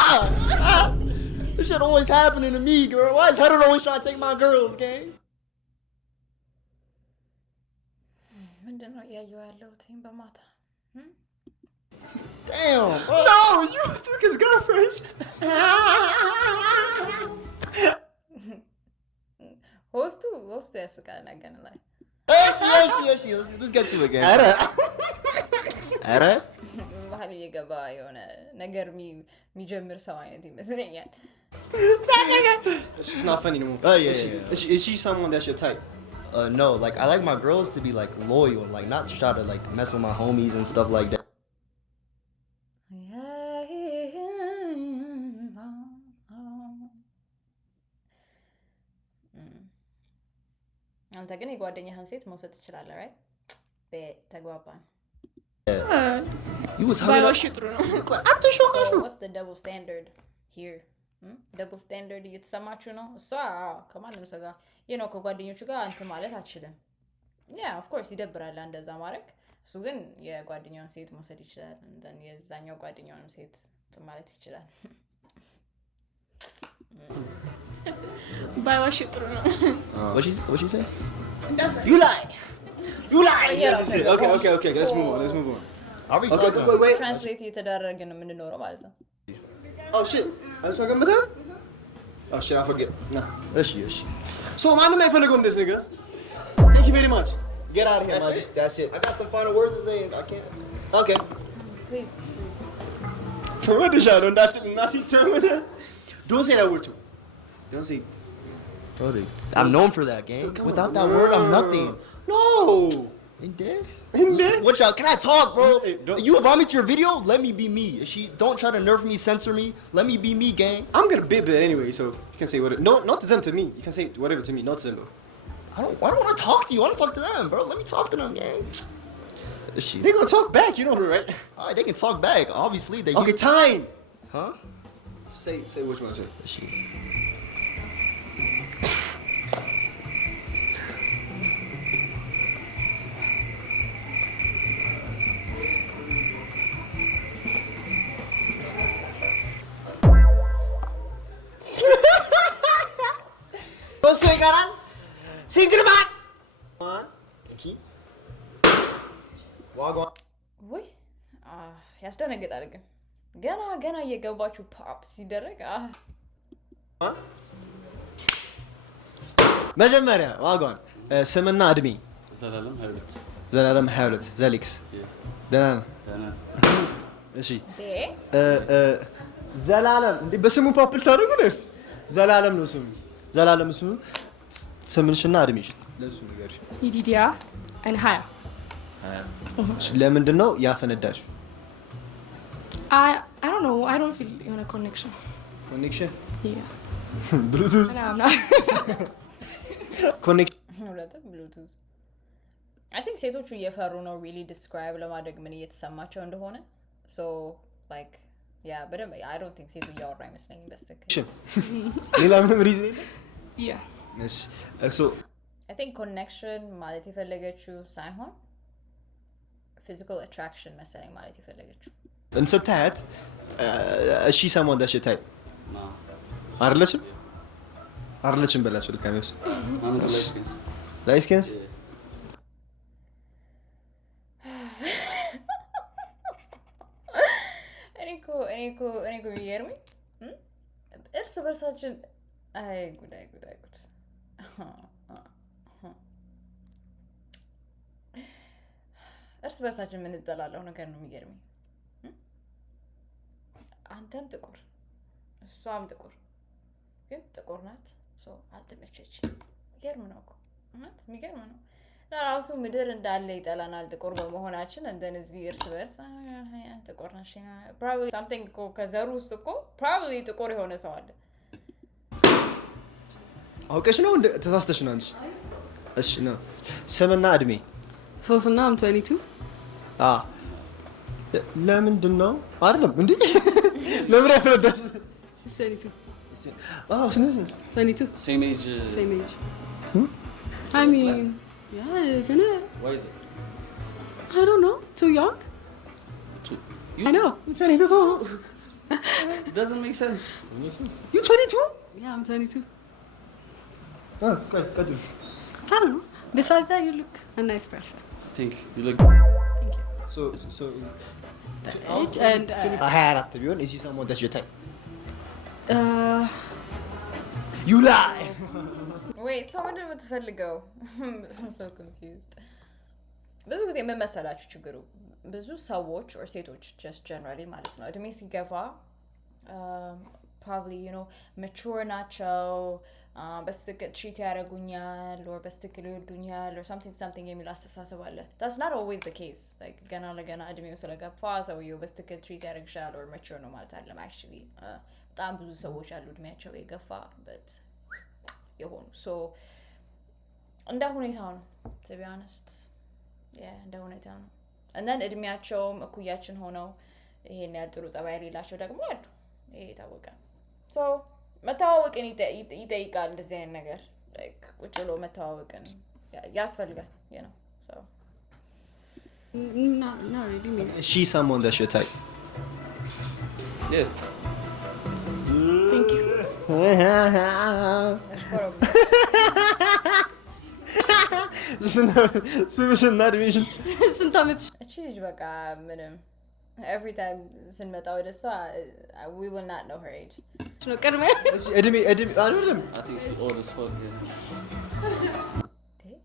This shit always happening to me, girl. Why is head on always trying to take my girls, gang? ምንድን ነው እያየሁ ያለሁት በማታ Damn, bro. no you took his girl first ሆስቱ ያስቃል ነገን ላይ Hey, let's get to it, gang. Ara? ባህል እየገባ የሆነ ነገር የሚጀምር ሰው አይነት ይመስለኛል she's not funny anymore Oh, yeah. is she someone that's your type No, like I like my girls to be like loyal, like not to try to like mess with my homies and stuff like that. አንተ ግን የጓደኛህን ሴት መውሰድ ትችላለህ right በተግባባን You was hugging up. so what's the double standard here double standard እየተሰማችሁ ነው እሷ ከማንም ሰው ጋር ከጓደኞቹ ጋር አንተ ማለት አትችልም yeah of course ይደብራል እንደዛ ማድረግ እሱ ግን የጓደኛውን ሴት መውሰድ ይችላል እንደን የዛኛው ጓደኛውን ሴት ማለት ይችላል ባይዋሽ ጥሩ ነው What she say? you lie okay let's move on Are we okay talking? wait translate እየተደረገ ነው የምንኖረው ማለት ነው oh shit I saw ገምታ oh shit I forget no Is she? so ማንም አይፈልገውም this nigga thank you very much get out of here man that's it I got some final words to say and I can't. okay please what is that nothing don't say that word too don't say I'm known for that, gang. Without that word, I'm nothing. no Ain't dead? What y'all? Can I talk, bro? You invite me to your video? Let me be me. Don't try to nerf me, censor me. Let me be me, gang. I'm gonna bit anyway, so you can say whatever. No, not to them, to me. You can say whatever to me, not to them, though. I don't want to talk to you. I want to talk to them, bro. Let me talk to them, gang. They're gonna talk back, you know, right? Alright, they can talk back. Obviously, they. Okay, time. Huh? Say what you want to say. Boss karan? Single man. One, iki. Wagwan. ውይ ያስደነግጣል። ግን ገና እየገባችሁ ፖፕ ሲደረግ መጀመሪያ ዋጋን ስምና እድሜ ዘላለም 22 ዘሊክስ ደህና ነው። እሺ ዘላለም እንዴ በስሙ ፖፕ ልታደርጉ ነው? ዘላለም ነው ስሙ። ዘላለም ስሙ ስምንሽና እድሜሽ ለሱ ነገር ይዲዲያ and higher. ለምንድን ነው ያፈነዳሽው? I don't know. I don't feel a connection. Connection? Yeah. Bluetooth? No, I'm not. Connection? Bluetooth. I think ሴቶቹ እየፈሩ ነው really describe ለማድረግ ምን እየተሰማቸው እንደሆነ. So like yeah, but I don't think ሴቱ እያወራ አይመስለኝም በስተክል. ሌላ ምንም reason የለም? Yeah. Yes. So I think connection ማለት የፈለገችው ሳይሆን physical attraction መሰለኝ ማለት የፈለገችው. እንስታያት እሺ someone that should type አይደለችም በላቸው ልካሜስ ላይስኪንስ እኔኮ የሚገርመኝ እርስ በርሳችን አይ ጉድ እርስ በርሳችን የምንጠላለው ነገር ነው የሚገርመኝ። አንተም ጥቁር እሷም ጥቁር ግን ጥቁር ናት ሶ አልተመቸች። የሚገርም ነው እኮ እውነት የሚገርም ነው። ለራሱ ምድር እንዳለ ይጠላናል ጥቁር በመሆናችን እንደዚህ እርስ በርስ ጥቁር ነሽ probably something እኮ ከዘሩ ውስጥ እኮ probably ጥቁር የሆነ ሰው አለ። አውቀሽ ነው እንደ ተሳስተሽ ነው አንቺ? እሺ ነው ስምና እድሜ ሶስና I'm 22 ለምንድን ነው አይደለም እንዴ ለምን ያፈረዳሽ? 22 Oh, 22 Same age. I mean, yeah, isn't it? Why? I don't know. Too young? I know. 22. It doesn't make sense. You 22? Yeah, I'm 22. Oh, good. I don't know. Besides that, you look a nice person. Think you look. Thank you. So The age and I had to be honest, is he someone that's your type? You lie. Wait, so ምንድን ነው የምትፈልገው? I'm so confused. ብዙ ጊዜ ምን መሰላችሁ ችግሩ? ብዙ ሰዎች or ሴቶች just generally ማለት ነው እድሜ ሲገፋ probably you know mature ናቸው በስትክክል ትሪት ያደርጉኛል or በስትክክል ይወዱኛል or something የሚል አስተሳሰብ አለ. That's not always the case. like ገና ለገና እድሜው ስለገፋ ሰውየው በስትክክል ትሪት ያደርግሻል or mature ነው ማለት አይደለም actually. በጣም ብዙ ሰዎች አሉ እድሜያቸው የገፋ but የሆኑ so እንደ ሁኔታው ነው to be honest. yeah እንደ ሁኔታው ነው. and then እድሜያቸውም እኩያችን ሆነው ይሄን ያህል ጥሩ ጸባይ የሌላቸው ደግሞ አሉ። ይሄ ታወቀ so መተዋወቅን ይጠይቃል እንደዚህ አይነት ነገር like ቁጭ ብሎ መተዋወቅን ያስፈልጋል you know so not really maybe. Is she someone that's your type? Yeah. Thank you. ስምሽና እድሜሽን ስንት ዓመትሽ? እቺ ልጅ በቃ ምንም every time ስንመጣ ወደ እሷ we will not know her age. ነው ቀድመ እድሜ አይደለም I think she's old as fuck. Yeah.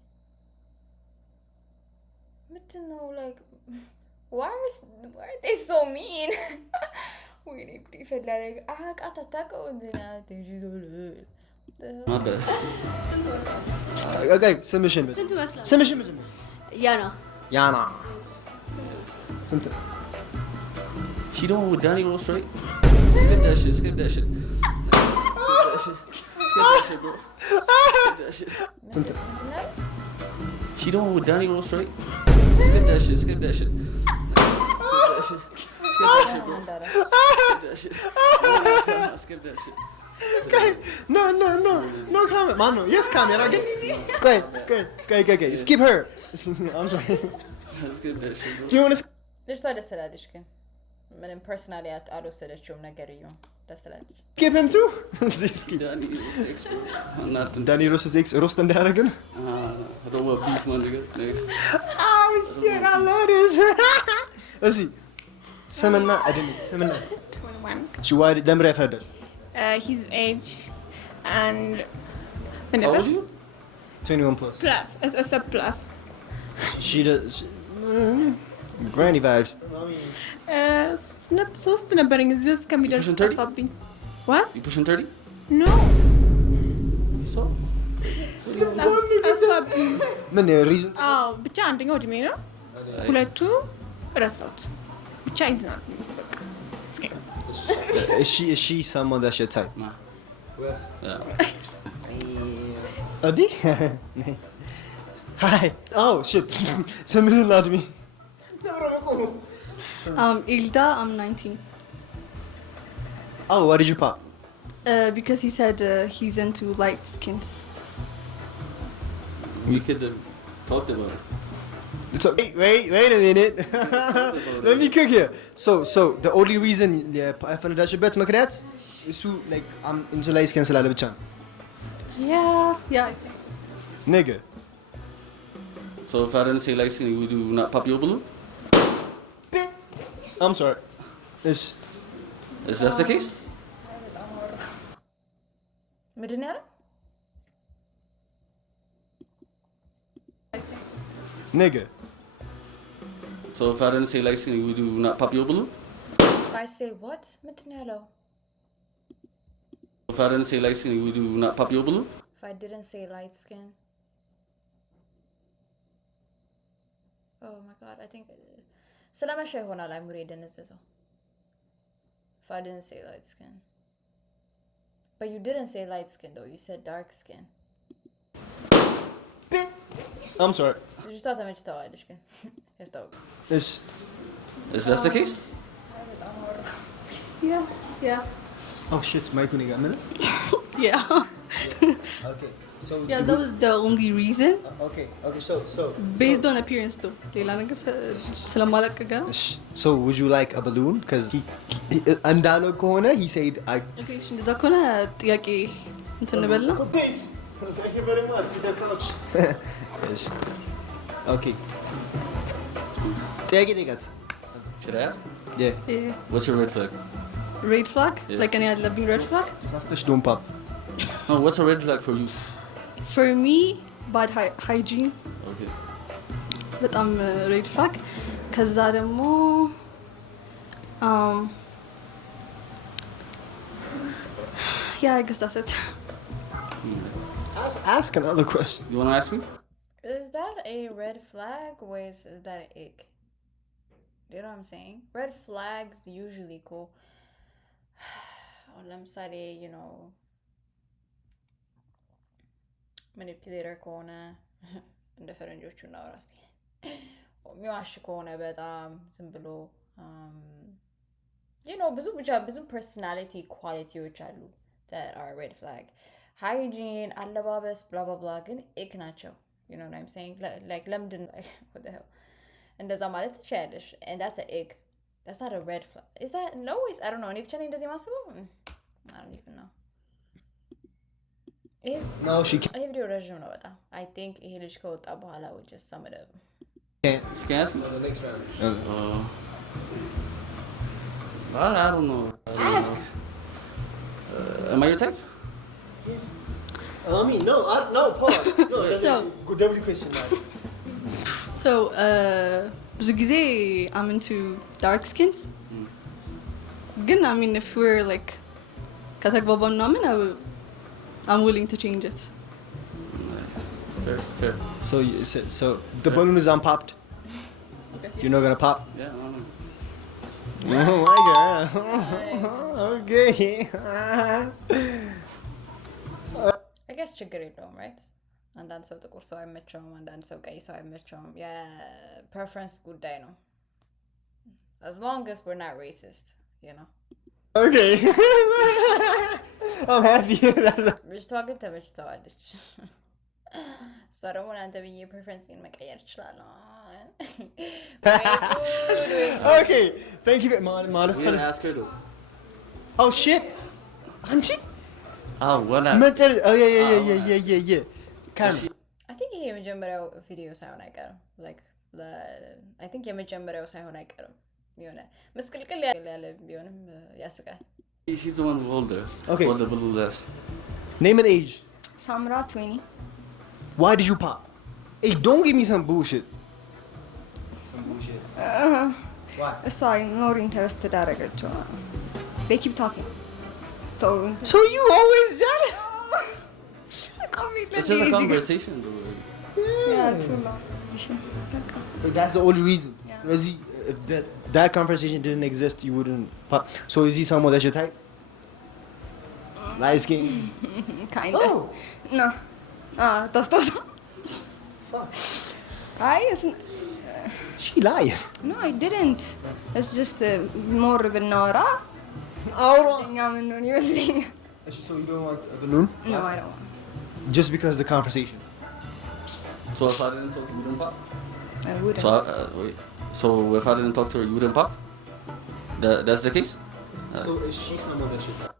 ምንድን ነው like why are they so mean? ወይኔ ጉድ ይፈላል። አቃት አታውቀው እንትና My bad. Okay, ስምሽን ስንት መስላ? ስምሽን መጀመሪያ ያና ያና ስንት She don't with Danny Rose straight? Skip that shit, skip that shit. Skip that shit, bro. Skip that shit. ስንት She don't with Danny Rose straight? Skip that shit, skip that shit. Skip that shit. Skip that shit, bro. Skip that shit. Skip that shit. ኖ ካሜራ ማን ነው? የስ ካሜራ ግን ቆይ skip her. I'm sorry. Skip that shit, bro. Do you want to ልጅቷ ደስ ትላለች ግን ምንም ፐርሰናሊ አልወሰደችውም ነገርዩ ደስ ትላለች። skip him too? Danny Rose takes, bro. I'm not the... ዳኒ ሮስ ኤክስ ሮስት እንዳያደርግን I don't want beef, my nigga. Next. Oh shit, I love this. እሺ ስምና አይደል ስምና 21. እሺ ዋይ ለምራ ያፈረዳል His age and How old are you? 21 plus. plus. It's a plus. She does granny vibes. ሶስት ነበረኝ እዚህ እስከሚደርስ Pushing 30? ጠፋብኝ። What? You pushing 30? No. So? ጠፋብኝ። ምን ሪዝን አዎ ብቻ አንደኛው እድሜ ነው። ሁለቱ ረሳሁት። ብቻ ይዝናል። is she someone that should type? Nah. Yeah. Adi? Hi. Oh shit. Similar not me. Ilda, I'm 19. Oh, why did you pop? Because he said he's into light skins. We could have talked about it. Wait a minute. Let me cook here. So the only reason I found that bet ምክንያት እሱ like I'm into light skin ስላለ ብቻ ነው። Yeah. Nigga. So if I didn't say like skin, would you not pop your balloon? I'm sorry. Is that the case? ምንድን ነው ያለው? Nigga. So if I didn't say like skin, would you not pop your balloon? If I say what? ምንድን ነው ያለው? If I didn't say like skin, would you not pop your balloon? If I didn't say light skin. Oh my god, I think ስለመሸ ይሆናል አይሙሬ የደነዘዘው። If I didn't say light skin. But you didn't say light skin though, you said dark skin. I'm sorry. ልጅቷ ተመችተዋለች ግን ያስታውቃል። Is that the case? Yeah. Oh shit, Mike when he got minute? Yeah. Okay. So Yeah, that was the only reason. Okay, so Based on appearance though. ሌላ ነገር ስለማለቅ ገና So would you like a balloon? Because he እንዳለው ከሆነ he said I Okay, እንደዛ ከሆነ ጥያቄ እንትን እንበልና Thank you very much. Yes. Okay. ጥያቄ ጠይቃት። Should I ask? Yeah. What's your red flag? red flag? Yeah. Like እኔ ያለብኝ red flag? ተሳስተሽ don't pop. No, what's a red flag for you? For me, bad hygiene. Okay. በጣም red flag. ከዛ ደግሞ yeah, I guess that's it. Ask another question. You want to ask me? Is that a red flag or is that an ick? Do you know what I'm saying? Red flags usually go ለምሳሌ you know ማኒፑሌተር ከሆነ እንደ ፈረንጆቹ እናወራ እስኪ የሚዋሽ ከሆነ በጣም ዝም ብሎ you know ብዙ personality ኳሊቲዎች አሉ that are red flag. Hygiene, አለባበስ blah blah blah ግን ick ናቸው. You know what I'm saying? Like ለምንድን what the hell? እንደዛ ማለት ትችያለሽ and that's an ick. That's not a red flag. Is that no? I don't know. እኔ ብቻ ነኝ እንደዚህ ማስበው? I don't even know. No, she can't. ይሄ ቪዲዮ ረዥም ነው በጣም. I think ይሄ ልጅ ከወጣ በኋላ we'll just sum it up. You can ask me? The next round. I don't know. Ask. Am I your type? I mean, no, pause. No, So good double question now. So ብዙ ጊዜ I'm into dark skins. ግን I mean if we're like ከተግባባን ምናምን I'm willing to change it. Fair. So the balloon is unpopped. You're not gonna pop? Yeah, I don't know. Oh my god. Okay. I guess ችግር የለውም right? አንዳንድ ሰው ጥቁር ሰው አይመቸውም፣ አንዳንድ ሰው ቀይ ሰው አይመቸውም። የፕሬፈረንስ ጉዳይ ነው። As long as we're not racist, you know. Okay. I'm happy. ልጅቷ ግን ተመችተዋለች። እሷ ደግሞ አንተ ብዬ ፕሬፈረንስን መቀየር እችላለሁ። Okay. Thank you. We didn't ask her though. Oh shit. Anchi? Oh, what? Oh yeah. Kind of. I think ይሄ የመጀመሪያው ቪዲዮ ሳይሆን አይቀርም። Like I think የመጀመሪያው ሳይሆን አይቀርም። የሆነ መስቀልቅል ያለ ቢሆንም ያስቃል። She's the one who older. Okay. Older blue less. Name and age. Samra 20. Why did you pop? Hey, don't give me some bullshit. Why? So I'm more interested አደረገችው. They keep talking. So you always jealous? It's just a conversation though. Yeah, too long. That's the only reason. Yeah. So if that conversation didn't exist, you wouldn't pop. So is he someone that's your type? Light skin? Kinda. Oh. No. Das. Isn't. She lied. No, I didn't. It's just more ብናወራ እኛ ምንሆን ይመስለኛል። So you don't want a balloon? No, I don't want. Just because of the conversation. So if I didn't talk, you wouldn't pop. I wouldn't. So wait. So if I didn't talk to her, you wouldn't pop. That's the case. So is she someone that's your type?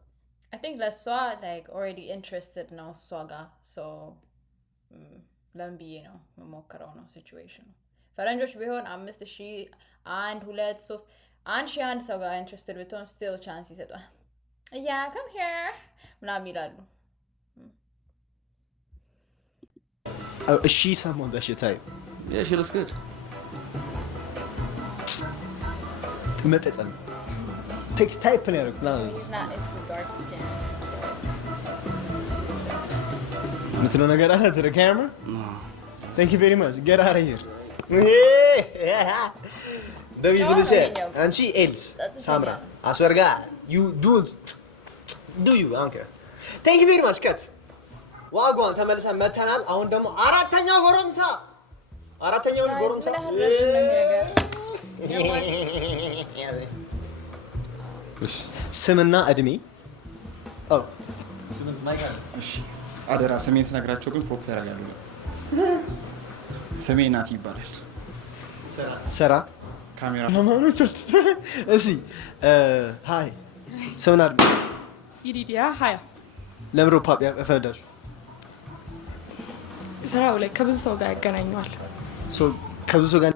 I think ለሷ like already interested ነው እሷ ጋር so ለምን ብዬ ነው መሞከረው ነው ሲቹዌሽኑ። ፈረንጆች ቢሆን 5000 1 2 3 1,000 ሰው ጋር ኢንትረስትድ ብትሆን still ቻንስ ይሰጣል። Yeah, come here ምናምን ይላሉ። Is she someone that's your type? Yeah, she looks good. ትመጠጸም takes type ነው ያልኩት ነው። He's not into dark skin so ምትለው ነገር አለ to the camera? No. Thank you very much. Get out of here. The reason is it. And she else. Samra. I swear to God. You do you? I don't care. Thank you very much, Kat. ዋጓን ተመልሰን መተናል። አሁን ደግሞ አራተኛው ጎረምሳ ስምና እድሜ አደራ ስሜን ስነግራቸው ግን ፖፕ ያደርጋሉ። ስሜ ናቲ ይባላል። ስራ ካሜራ ማማኖች እሺ ሃይ ስምና እድሜ ይዲዲያ ሀያ ለምሮ ፓፕ ያፈረዳችሁ ስራው ላይ ከብዙ ሰው ጋር ያገናኘዋል። ሶ ከብዙ ሰው ጋር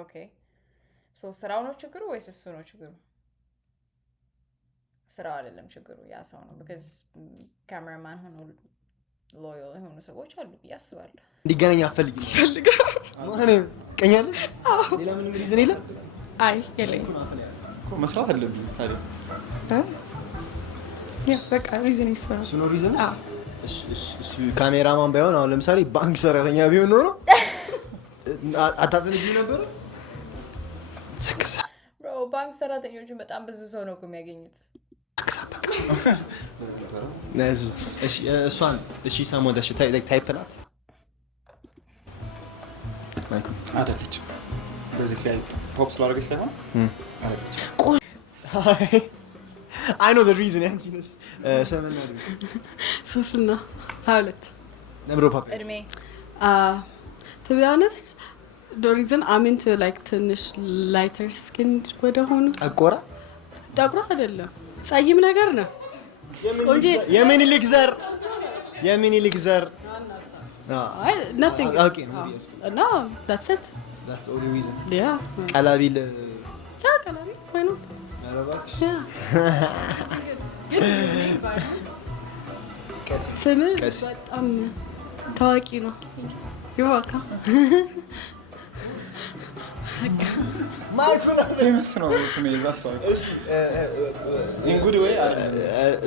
ኦኬ ሶ ስራው ነው ችግሩ ወይስ እሱ ነው ችግሩ? ስራው አይደለም ችግሩ ያ ሰው ነው because ካሜራማን ሆኖ ሎያል የሆኑ ሰዎች አሉ ብዬ አስባለሁ። እንዲገናኝ አፈልግም ማለት ቀኛለ ሌላ ምንም ሪዝን የለም። አይ የለኝም መስራት አለብኝ ታዲያ ያ በቃ ሪዝን ይስራ እሱ ነው ሪዝን። እሱ ካሜራማን ባይሆን አሁን ለምሳሌ ባንክ ሰራተኛ ቢሆን ኖሮ አታፈልጊው ነበር። ሰክሳ ብሮ ባንክ ሰራተኞችን በጣም ብዙ ሰው ነው የሚያገኙት። እሷን እሺ ሳሞን ዳሽ ታይፕ ናት አይደለችም። በዚህ ላይ ፖፕ ስላደረገች ሳይሆን አይደለችም። I know the reason አንቺንስ ሰመና ሶስና 22 ነብሮ ፓፕ እድሜ to be honest the reason I'm into like ትንሽ lighter skinned ወደ ሆኑ አቆራ ጠቁራ አይደለም ጸይም ነገር ነው እንጂ የሚኒሊክ ዘር nothing okay no that's it that's the only reason yeah ቀላቢል ቀላቢ why not yeah ስም በጣም ታዋቂ ነው ይዋካ ማይክል ፌመስ ነው ስሜ ዛት ሰው in good way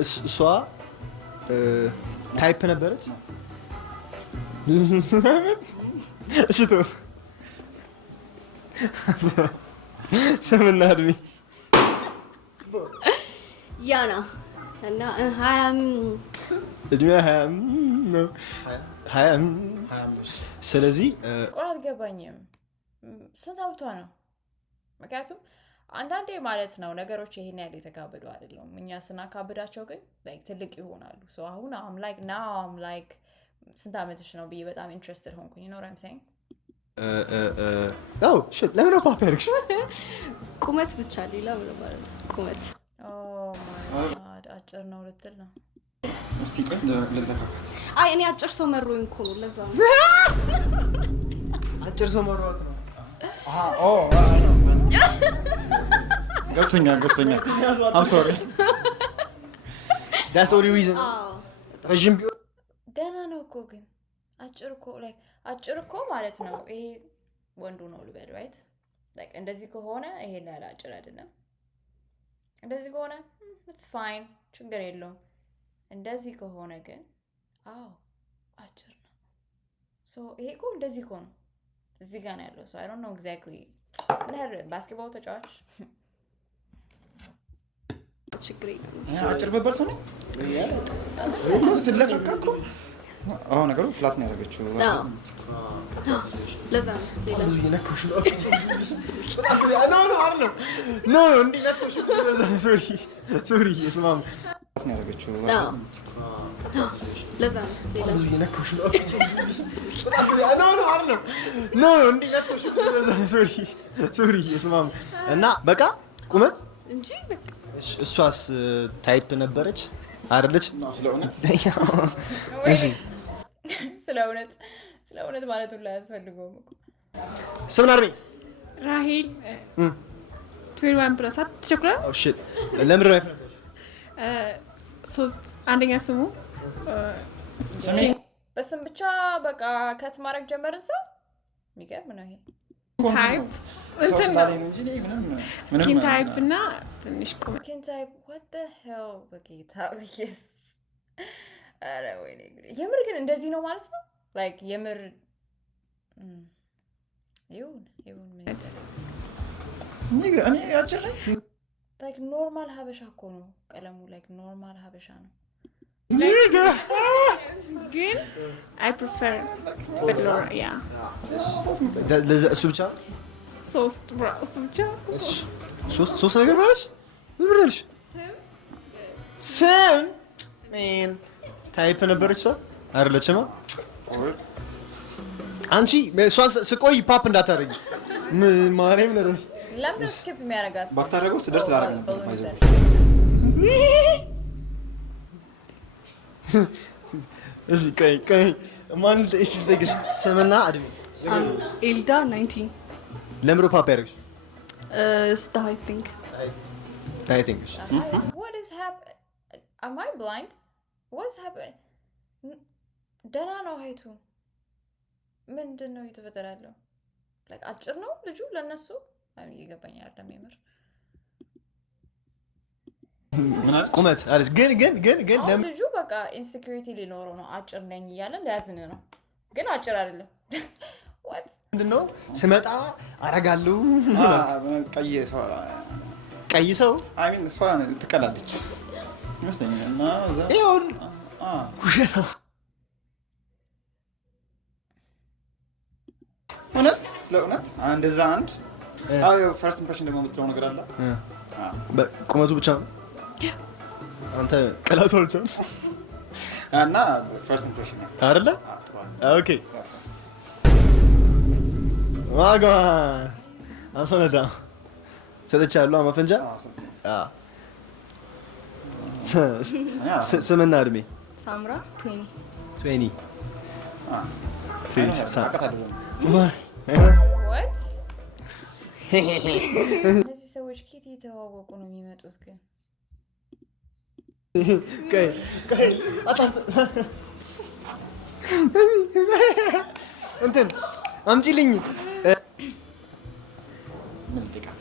እሷ ታይፕ ነበረች እሺ ተው ስምና እድሜ ያና እና 20 እድሜ 20 ነው 20 ስለዚህ ቆይ አልገባኝም ስንት አመቷ ነው ምክንያቱም አንዳንዴ ማለት ነው ነገሮች ይሄን ያህል የተካበዱ አይደለም እኛ ስናካብዳቸው ግን like ትልቅ ይሆናሉ so አሁን I'm like ስንት አመትሽ ነው ብዬ በጣም ኢንትረስትድ ሆንኩኝ you know what I'm saying አው shit ለምን ነው ፓፓ ያርክሽ ቁመት ብቻ ሌላ ምን ማለት ቁመት oh my god አጭር ነው ልትል ነው እስቲ ቆይ ለለካካት አይ እኔ አጭር ሰው መሮኝ እኮ ነው ለዛ ነው አጭር ሰው መሯት ነው አሃ ኦ ገብቶኛል I'm sorry that's the only reason ረጅም ቢሆን ደህና ነው እኮ ግን አጭር እኮ like አጭር እኮ ማለት ነው ይሄ ወንዱ ነው ልበል right like እንደዚህ ከሆነ ይሄ ላይ አጭር አይደለም እንደዚህ ከሆነ it's fine ችግር የለውም እንደዚህ ከሆነ ግን አዎ አጭር ነው so ይሄ እኮ እንደዚህ እኮ ነው እዚህ ጋር ነው ያለው so I don't know exactly ምን ያህል ባስኬትቦል ተጫዋች ችግር የለም አጭር በበር ሰው ነው እኮ ስለካካ እኮ አሁን ነገሩ ፍላት ነው ያደረገችው ለዛ ነው ሌላ ብዙ ይነካሽ ነው ኖ እንዴ ነጥቶሽ ለዛ ሶሪ እስማም ፍላት ነው ያደረገችው ለዛ ነው ሌላ ብዙ ይነካሽ ነው ኖ እንዴ ነጥቶሽ ለዛ ሶሪ እስማም እና በቃ ቁመት እንጂ በቃ እሷስ ታይፕ ነበረች አይደለች ስለእውነት እሺ ስለእውነት ማለት ሁሉ አያስፈልገውም እኮ ስምና እድሜ ራሂል 21 ፕላስ አትቸኩላ ኦ ሺት ለምን ነው ያፈረሽ ሶስት አንደኛ ስሙ በስም ብቻ በቃ ከት ማድረግ ጀመርን ሰው የሚገርም ነው ይሄ ታይፕ እንትን ስኪን ታይፕ እና ትንሽ ቁመት ስኪን ታይፕ what the hell በጌታ በኢየሱስ አረ ወይኔ የምር ግን እንደዚህ ነው ማለት ነው like የምር ይሁን እኔ አጭር like ኖርማል ሀበሻ እኮ ነው ቀለሙ like ኖርማል ሀበሻ ነው ግን I prefer Flora yeah እሱ ብቻ ሶስት ብራስ ብቻ ሶስት ነገር ማለት ምን ብለሽ ስም ምን ታይፕ ነበረች ሰው አይደለችማ አንቺ ሷን ስቆይ ፓፕ እንዳታረጊ ማርያም ነው ለምን ስኪፕ የሚያረጋት ባታረገው ስደርስ ላረግ ነበር ማይዘው እሺ ቀይ ማን እሺ ትግሽ ስምና እድሜ ኤልዳ 19 ለምሮ ፓፕ ያረግሽ I think what is happening am I blind what's happening ደህና ነው ሀይቱ ምንድን ነው እየተፈጠረ ያለው like አጭር ነው ልጁ ለነሱ ይገባኝ አይደለም የምር ቁመት አለሽ ግን ልጁ በቃ ኢንሴኩሪቲ ሊኖረው ነው አጭር ነኝ እያለ ሊያዝን ነው ግን አጭር አይደለም what ምንድነው ስመጣ አረጋለሁ ቀይ ሰው አይ ሚን ሰው ትቀላለች ይመስለኛል እና እዛ ይሁን ኩሽና እውነት እንደዛ አንድ ፈርስት ኢምፕሬሽን ደግሞ የምትለው ነገር አለ ቁመቱ ብቻ ነው አንተ ቀላቱ ብቻ እና ፈርስት ኢምፕሬሽን አይደለ ኦኬ ዋጋ አፈነዳ ሰጥቻለሁ ማፈንጃ ስምና እድሜ ሳምራ 20 what እነዚህ ሰዎች ከየት የተዋወቁ ነው የሚመጡት ግን ቀይ እንትን አምጪልኝ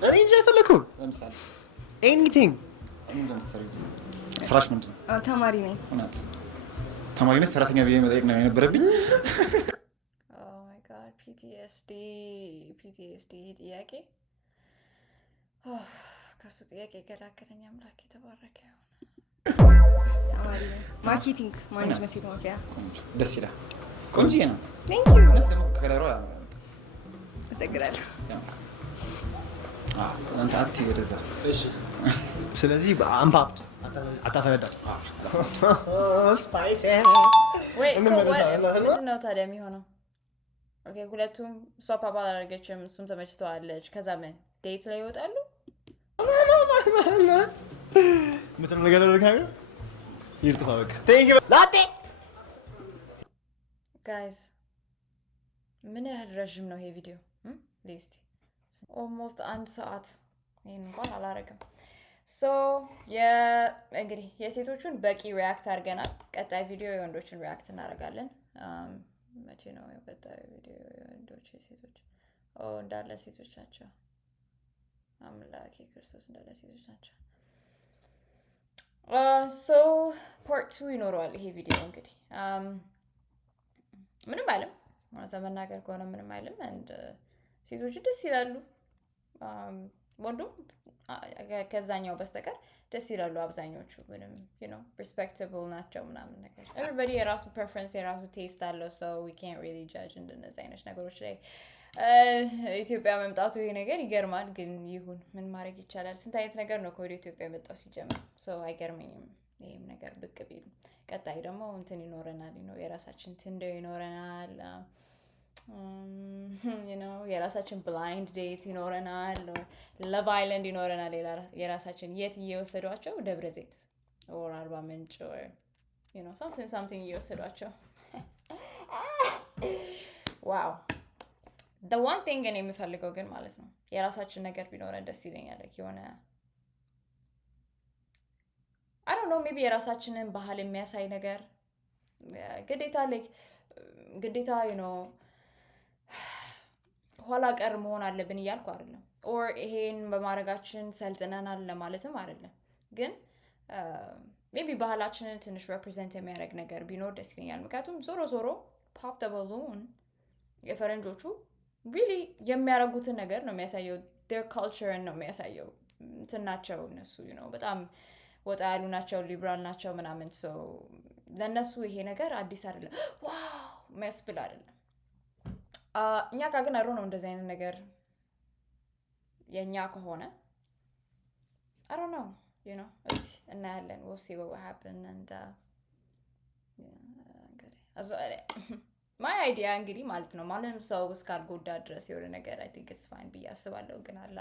እኔ እንጃ የፈለኩህ ለምሳሌ ኤኒቲንግ ስራሽ ምንድን ነው? ተማሪ ነኝ። እውነት ተማሪ ነሽ? ሰራተኛ ብዬ መጠየቅ ነው የነበረብኝ። PTSD ጥያቄ ከሱ ጥያቄ ገላገለኝ አምላክ የተባረከ ይሁን። ተማሪ ነኝ። ማርኬቲንግ ማኔጅመንት ቴክኖሎጂ። ደስ ይላል። ቆንጆ ናት። ቴንክ ዩ። ደግሞ ከለሯ አመሰግናለሁ። አንተ አትይ ወደዛ። እሺ ስለዚህ በአምፓፕድ አታፈነዳም። ስፓይሲ ወይ ምንድን ነው ታዲያ የሚሆነው? ኦኬ ሁለቱም እሷ ፓፓ አላደረገችም፣ እሱም ተመችተዋለች። ከዛ ምን ዴት ላይ ይወጣሉ? ምትለው ነገር ነው ካሜራ ይርጥፋ በቃ ቴንክ ዩ ላጤ ጋይስ። ምን ያህል ረዥም ነው ይሄ ቪዲዮ? ሊስት ኦልሞስት 1 ሰዓት። ይሄን እንኳን አላረግም። ሶ እንግዲህ የሴቶቹን በቂ ሪያክት አድርገናል። ቀጣይ ቪዲዮ የወንዶችን ሪያክት እናደርጋለን። መቼ ነው ቀጣይ ቪዲዮ? የወንዶች የሴቶች እንዳለ ሴቶች ናቸው። አምላኬ ክርስቶስ እንዳለ ሴቶች ናቸው። ሶ ፓርት 2 ይኖረዋል ይሄ ቪዲዮ። እንግዲህ ምንም አይልም ማለት መናገር ከሆነ ምንም አይልም። አንድ ሴቶቹ ደስ ይላሉ፣ ወንዱም ከዛኛው በስተቀር ደስ ይላሉ አብዛኞቹ። ምንም ሪስፔክታብል ናቸው ምናምን ነገር። ኤቨሪባዲ የራሱ ፕሬፈረንስ የራሱ ቴስት አለው። ሰው ዊ ካንት ሪሊ ጃጅ እንደነዚህ አይነት ነገሮች ላይ። ኢትዮጵያ መምጣቱ ይሄ ነገር ይገርማል፣ ግን ይሁን ምን ማድረግ ይቻላል። ስንት አይነት ነገር ነው ከወደ ኢትዮጵያ የመጣው ሲጀምር። ሰው አይገርመኝም ይሄም ነገር ብቅ ቢሉ። ቀጣይ ደግሞ እንትን ይኖረናል፣ የራሳችን ቲንደር ይኖረናል፣ የራሳችን ብላይንድ ዴት ይኖረናል፣ ለቭ አይላንድ ይኖረናል። የራሳችን የት እየወሰዷቸው? ደብረ ዘይት ኦር አርባ ምንጭ ኦር ሳምቲንግ እየወሰዷቸው። ዋው the one thing እኔ የምፈልገው ግን ማለት ነው የራሳችን ነገር ቢኖረን ደስ ይለኛል። የሆነ I don't know maybe የራሳችንን ባህል የሚያሳይ ነገር ግዴታ ኋላ ቀር መሆን አለብን እያልኩ አይደለም። ኦር ይሄን በማድረጋችን ሰልጥነናል ለማለትም አይደለም። ግን ሜቢ ባህላችንን ትንሽ ሬፕሬዘንት የሚያደርግ ነገር ቢኖር ደስ ይለኛል። ምክንያቱም ዞሮ ፖፕ ዘ ባሉን የፈረንጆቹ ሪሊ የሚያደርጉትን ነገር ነው የሚያሳየው። their culture ነው የሚያሳየው። እንትን ናቸው እነሱ በጣም ወጣ ያሉ ናቸው፣ ሊብራል ናቸው ምናምን። ሰው ለእነሱ ይሄ ነገር አዲስ አይደለም፣ ዋው የሚያስብል አይደለም። እኛ ጋር ግን ነው እንደዚህ አይነት ነገር የእኛ ከሆነ I don't know እስቲ እናያለን። we'll see what will happen and my idea እንግዲህ ማለት ነው ማንም ሰው እስካልጎዳ ድረስ የሆነ ነገር I think it's fine ብዬ አስባለሁ። ግን አላ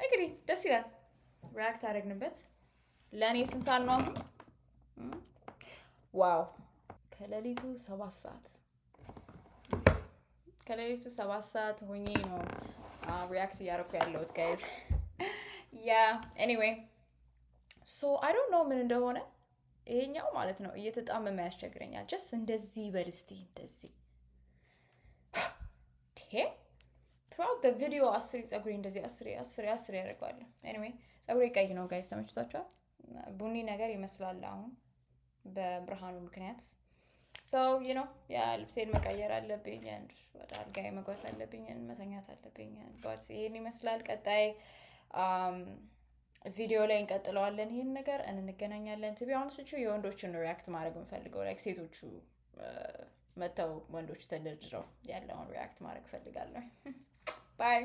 እንግዲህ ደስ ይላል። ሪያክት አደረግንበት። ለእኔ ስንት ሰዓት ነው አሁን? ዋው ከሌሊቱ 7 ሰዓት ሆኜ ነው ሪያክት እያደረኩ ያለሁት ጋይዝ። anyway so I don't know ምን እንደሆነ ይሄኛው ማለት ነው እየተጣመመ ያስቸግረኛል። ጀስት እንደዚህ በርስቲ እንደዚህ throughout the video ፀጉሬ እንደዚህ 10 ያደርገዋለሁ። anyway ፀጉሬ ቀይ ነው ጋይስ፣ ተመችቷቸዋል። ቡኒ ነገር ይመስላል አሁን በብርሃኑ ምክንያት። so ልብሴን መቀየር አለብኝ፣ ወደ አልጋዬ መግባት አለብኝ፣ መተኛት አለብኝ። but ይሄን ይመስላል። ቀጣይ ቪዲዮ ላይ እንቀጥለዋለን። ይሄን ነገር እንገናኛለን። to be honest የወንዶችን ሪያክት ማድረግ እንፈልገው like ሴቶቹ መተው ወንዶቹ ተደርድረው ያለውን ሪያክት ማድረግ ፈልጋለሁ። bye